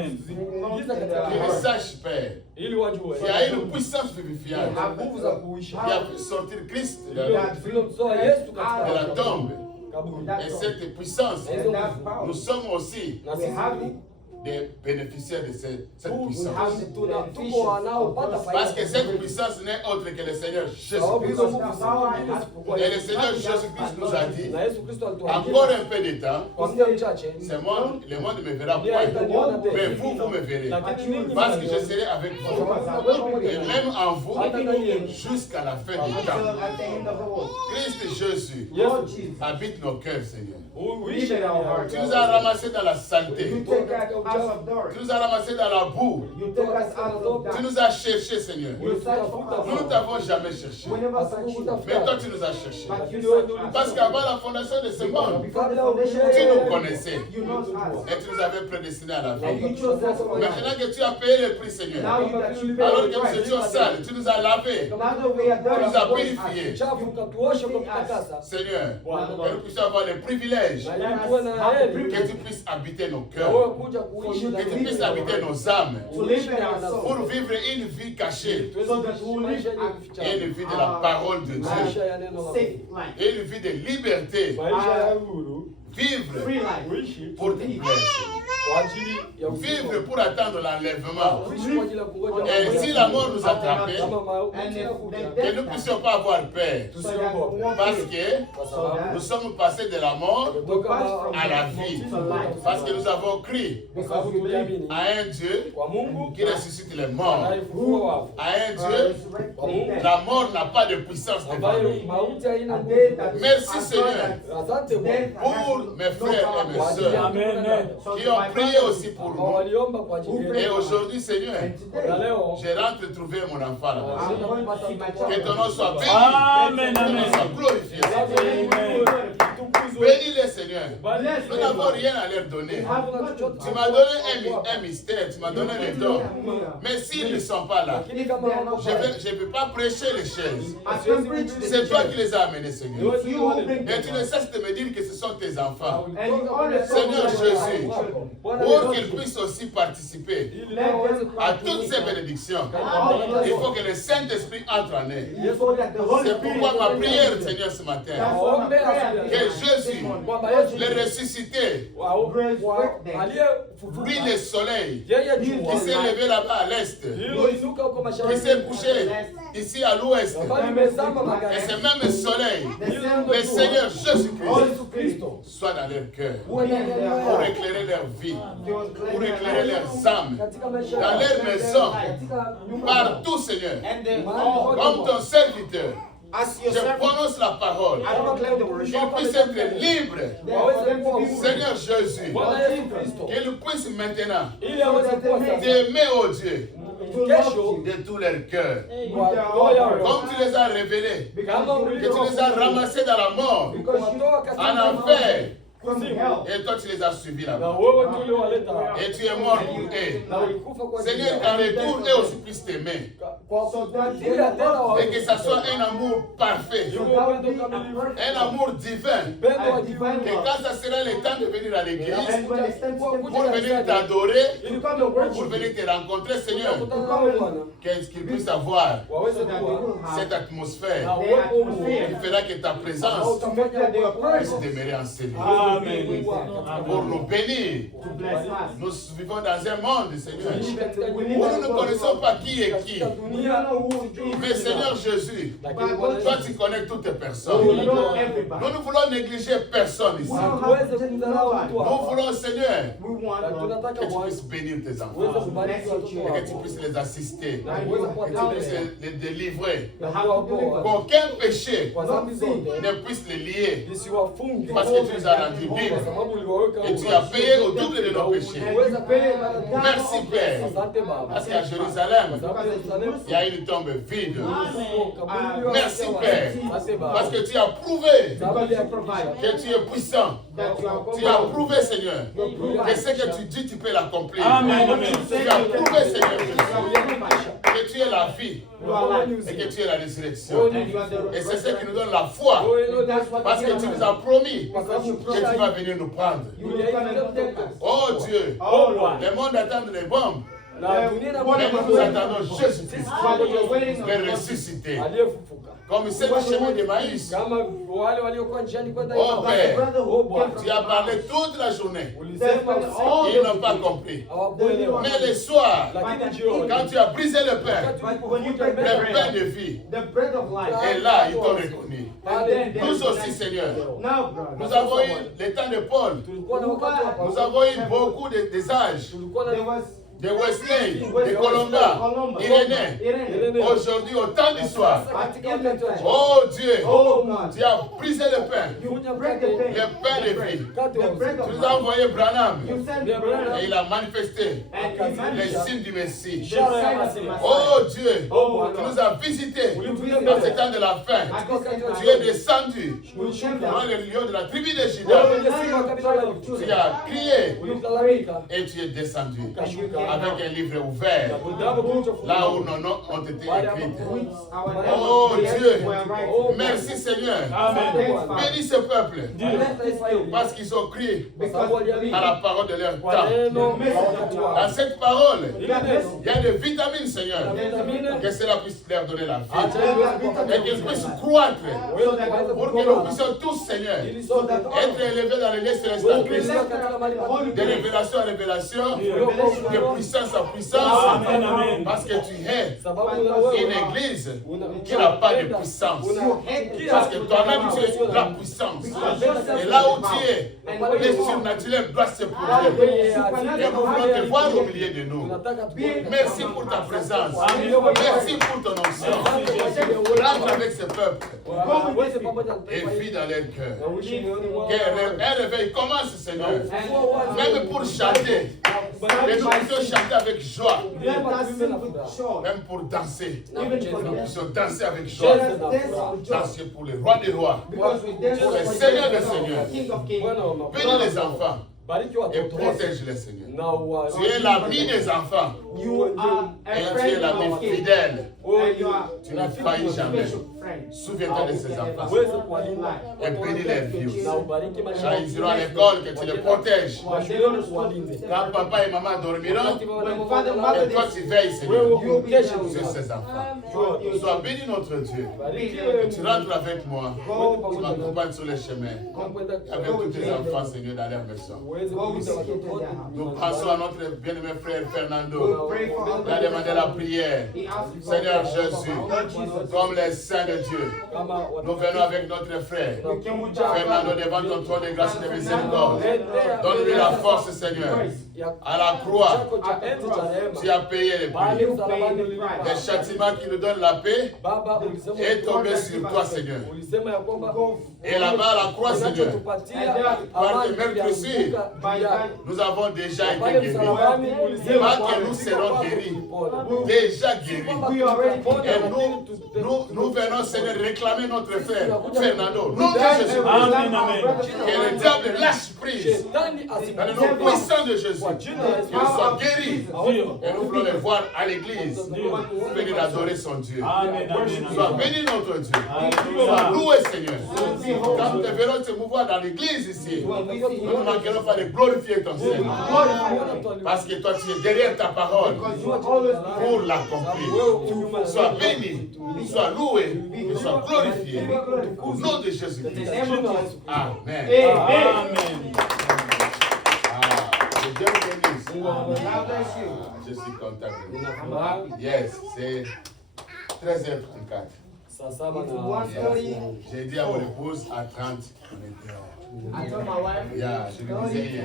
ingiza katika Qu'ils moyo sachent, Père, ili wajue qu'il y a une puissance vivifiante na nguvu za kuishi qui a fait sortir Christ de zilizomtoa Yesu katika la tombe. kaburi. Et cette puissance, Na hizo nguvu nous sommes aussi na sisi des bénéficiaires de cette puissance. tuko wanaopata Parce que faida. cette puissance n'est autre que le Seigneur Sababu hizo Jésus-Christ. nguvu zingine isipokuwa Et le Yesu. Seigneur Jésus-Christ nous a dit, Na Yesu Kristo alituambia encore un peu de temps, kwa muda mchache le monde ne me verra dunia point, itaniona mais tena, vous me verrez. lakini ninyi Parce que je mtaniona. serai avec Kwa vous. sababu wewe pamoja Et nami. même en vous, Hata ndani yenu. jusqu'à la fin du Until temps. at the end of the world. Christ Jésus Lord Jesus, habite nos cœurs, Seigneur. Uishi Live in our hearts. Tu nous as ramassés dans la saleté. you take us out of Tu darkness. nous as ramassés dans la boue. You take us out of Tu darkness. nous as cherchés, Seigneur. You search for Nous ne us. t'avons jamais cherché. We never search you. Mais toi, tu nous as cherchés. But you search us. Parce qu'avant la fondation de ce monde, Before the foundation of tu the nous world, connaissais. you know us. Et tu nous avais prédestinés à la And vie. you chose us for life. Maintenant que tu as payé le prix, Seigneur, Now that you pay alors the que nous price. étions sales, tu nous as lavés. Now that we are done, Tu nous as you wash purifiés. us. chafu ukatuosha kwa kutakasa. Seigneur, Bwana, que nous puissions avoir le privilège na ili tuwe na heri que tu puisses habiter nos na wewe cœurs, kuja kuishi que tu puisses habiter nos âmes, To live in our soul. pour vivre une vie cachée tuweze kuishi maisha yenye kuficha, et une vie de la parole de Dieu, maisha ya neno la Safe Mungu, life. et une vie de liberté, maisha ya uhuru, vivre Free life. kuishi pour te plaire, kwa ajili ya vivre uzima, pour attendre l'enlèvement. kuishi kwa ajili ya kungoja Et mauti. si la mort nous attrapait, Kama mauti And inakuja, que nous ne puissions pas avoir peur, tusiogope, parce que kwa sababu nous sommes passés de la mort kutoka à la vie, parce que nous avons cru kwa sababu tuliamini à un Dieu kwa Mungu qui ressuscite les morts, anayefufua wafu, à un Dieu, la mort n'a pas de puissance devant ambayo lui. mauti haina nguvu. Merci Seigneur Asante Bwana pour mes frères et mes kwa ajili ya sœurs Amen. qui ont prié aussi pour ambao nous. waliomba kwa ajili Et yetu. aujourd'hui Seigneur, Na leo je rentre trouver mon enfant là-bas. naenda kupata mtoto Que ton nom soit béni, Amen, que ton nom amen. soit glorifié. Tukuzwe. Bénis-les Seigneur. Nous n'avons rien à leur donner. Tu m'as donné un mystère, tu m'as donné les dons. Mais s'ils ne sont pas là, Lakini kama wako je ne peux pas prêcher les chaises. C'est C'est toi qui les as amenés, Seigneur. wewe Et tu ne cesses de me dire que ce sont tes enfants. Seigneur Jésus, pour qu'ils puissent aussi participer à toutes ces bénédictions, il faut que le Saint-Esprit entre en eux. C'est pourquoi ma prière, Seigneur, ce matin, que Jésus, le ressuscité, lui le soleil, qui s'est levé là-bas à l'est, qui s'est couché ici à l'ouest, et ce même soleil, le Seigneur Jésus-Christ, soit dans leur cœur, pour éclairer leur vie, pour éclairer leurs âmes, dans leur maison, partout, Seigneur, comme ton serviteur, As Je yourself, prononce la parole. I proclaim the word. Qu'il puisse être libre. Seigneur Jésus, qu'il puisse maintenant t'aimer, oh Dieu, de tout leur cœur. Comme tu les as révélés, que tu les as ramassés dans la mort, en enfer. Et toi tu les as suivis là-bas. Et tu es mort pour eux. Seigneur, qu'en retour, eux aussi puissent t'aimer. Et que ça soit un amour parfait. Un amour divin. Et quand ça sera le temps de venir à l'église, pour venir t'adorer, pour venir te rencontrer, Seigneur, qu'ils puissent avoir cette atmosphère qui fera que ta présence puisse demeurer en Seigneur. Pour nous bénir. Nous vivons dans un monde, Seigneur, où nous ne connaissons pas qui est qui. Mais Seigneur Jésus, toi tu connais toutes les personnes. Nous ne voulons négliger personne ici. Nous voulons, Seigneur, que tu puisses bénir tes enfants. Et que tu puisses les assister. Que tu puisses les délivrer. Qu'aucun péché ne puisse les lier. Parce que tu les as rendus libres. Et tu as payé au double de nos péchés. Merci Père. Parce qu'à Jérusalem, il y a une tombe vide. Merci Père. Parce que tu as prouvé que tu es puissant. Tu as prouvé, Seigneur, que ce que tu dis, tu peux l'accomplir. Tu as prouvé, Seigneur, que tu es la vie et que tu es la résurrection. Et c'est ce qui nous donne la foi. Parce que tu nous as promis que tu vas venir nous prendre. Oh Dieu, le monde attend les bombes. Mais nous attendons Jésus-Christ le ressusciter. Comme c'est le chemin de maïs. Oh Père, tu as parlé toute la journée. Ils n'ont pas compris. Mais le soir, quand tu as brisé le pain de vie, et là, ils t'ont reconnu. Nous aussi, Seigneur, nous avons eu le temps de Paul. Nous avons eu beaucoup des âges. De Wesley, de Colomba, Irénée. Aujourd'hui, au temps du soir. Oh Dieu, tu as brisé le pain de vie. Tu nous as envoyé Branham et il a manifesté les signes du Messie. Oh Dieu, tu nous as visités dans ce temps de la fin. Tu es descendu dans le lieu de la tribu de Juda. Tu as crié et tu es descendu avec un livre ouvert, là où nos noms ont été écrits. Oh Dieu, merci Seigneur. Bénis ce peuple, parce qu'ils ont crié à la parole de leur temps. Dans cette parole, il y a des vitamines, Seigneur, que cela puisse leur donner la vie, et qu'ils puissent croître, pour que nous puissions tous, Seigneur, être élevés dans les lieux célestes en Christ, de révélation en révélation, de puissance en puissance, parce que tu es une église qui n'a pas de puissance, parce que toi-même tu es la puissance, et là où tu es, les surnaturels doivent se produire, et nous voulons te voir au milieu de nous. Merci pour ta présence, merci pour ton onction. Rentre avec ce peuple et vis dans leur cœur. Qu'un réveil commence, Seigneur, même pour chanter, que nous puissions chanter avec joie, même pour danser, nous puissions danser avec joie, danser pour le roi des rois, pour le Seigneur des seigneurs. Bénis les enfants et protège-les, Seigneur. Tu es l'ami des enfants et tu es l'ami fidèle. Tu ne faillis jamais. Souviens-toi de ces enfants et bénis les vies. Quand ils iront à l'école, que tu les protèges. Quand papa et maman dormiront, et toi tu veilles, Seigneur, sur ces enfants. Sois béni notre Dieu. Que tu rentres avec moi. Tu m'accompagnes sur les chemins. Avec tous tes enfants, Seigneur, dans leur maison. Nous pensons à notre bien-aimé frère Fernando. Il a demandé la prière. Seigneur, Seigneur Jésus, comme les saints de Dieu, nous venons avec notre frère, Fernando, devant ton trône de grâce et de miséricorde. Donne-lui la force, Seigneur. À la croix, tu as payé les prix. Les châtiments qui nous donnent la paix est tombé sur toi, Seigneur. Et là-bas, à la croix, Seigneur, par tes mêmes blessures, nous avons déjà été guéris. Pas que nous serons guéris, déjà guéris. Et nous venons, Seigneur, réclamer notre frère, Fernando. Nom de Jésus. Que le diable lâche prise. Dans le nom puissant de Jésus. Qu'il soit guéri. Et nous voulons le voir à l'église. Pour venir adorer son Dieu. Sois béni notre Dieu. Sois loué, Seigneur. Quand nous te verrons te mouvoir dans l'église ici, nous ne manquerons pas de glorifier ton Seigneur. Parce que toi, tu es derrière ta parole pour l'accomplir. Sois béni, sois loué, sois glorifié. Au nom de Jésus-Christ. Amen. Amen. Que Dieu vous bénisse. Je suis content. Yes, c'est 13h34. J'ai dit à mon épouse à 30. I told my wife, Yeah, je lui disais hier.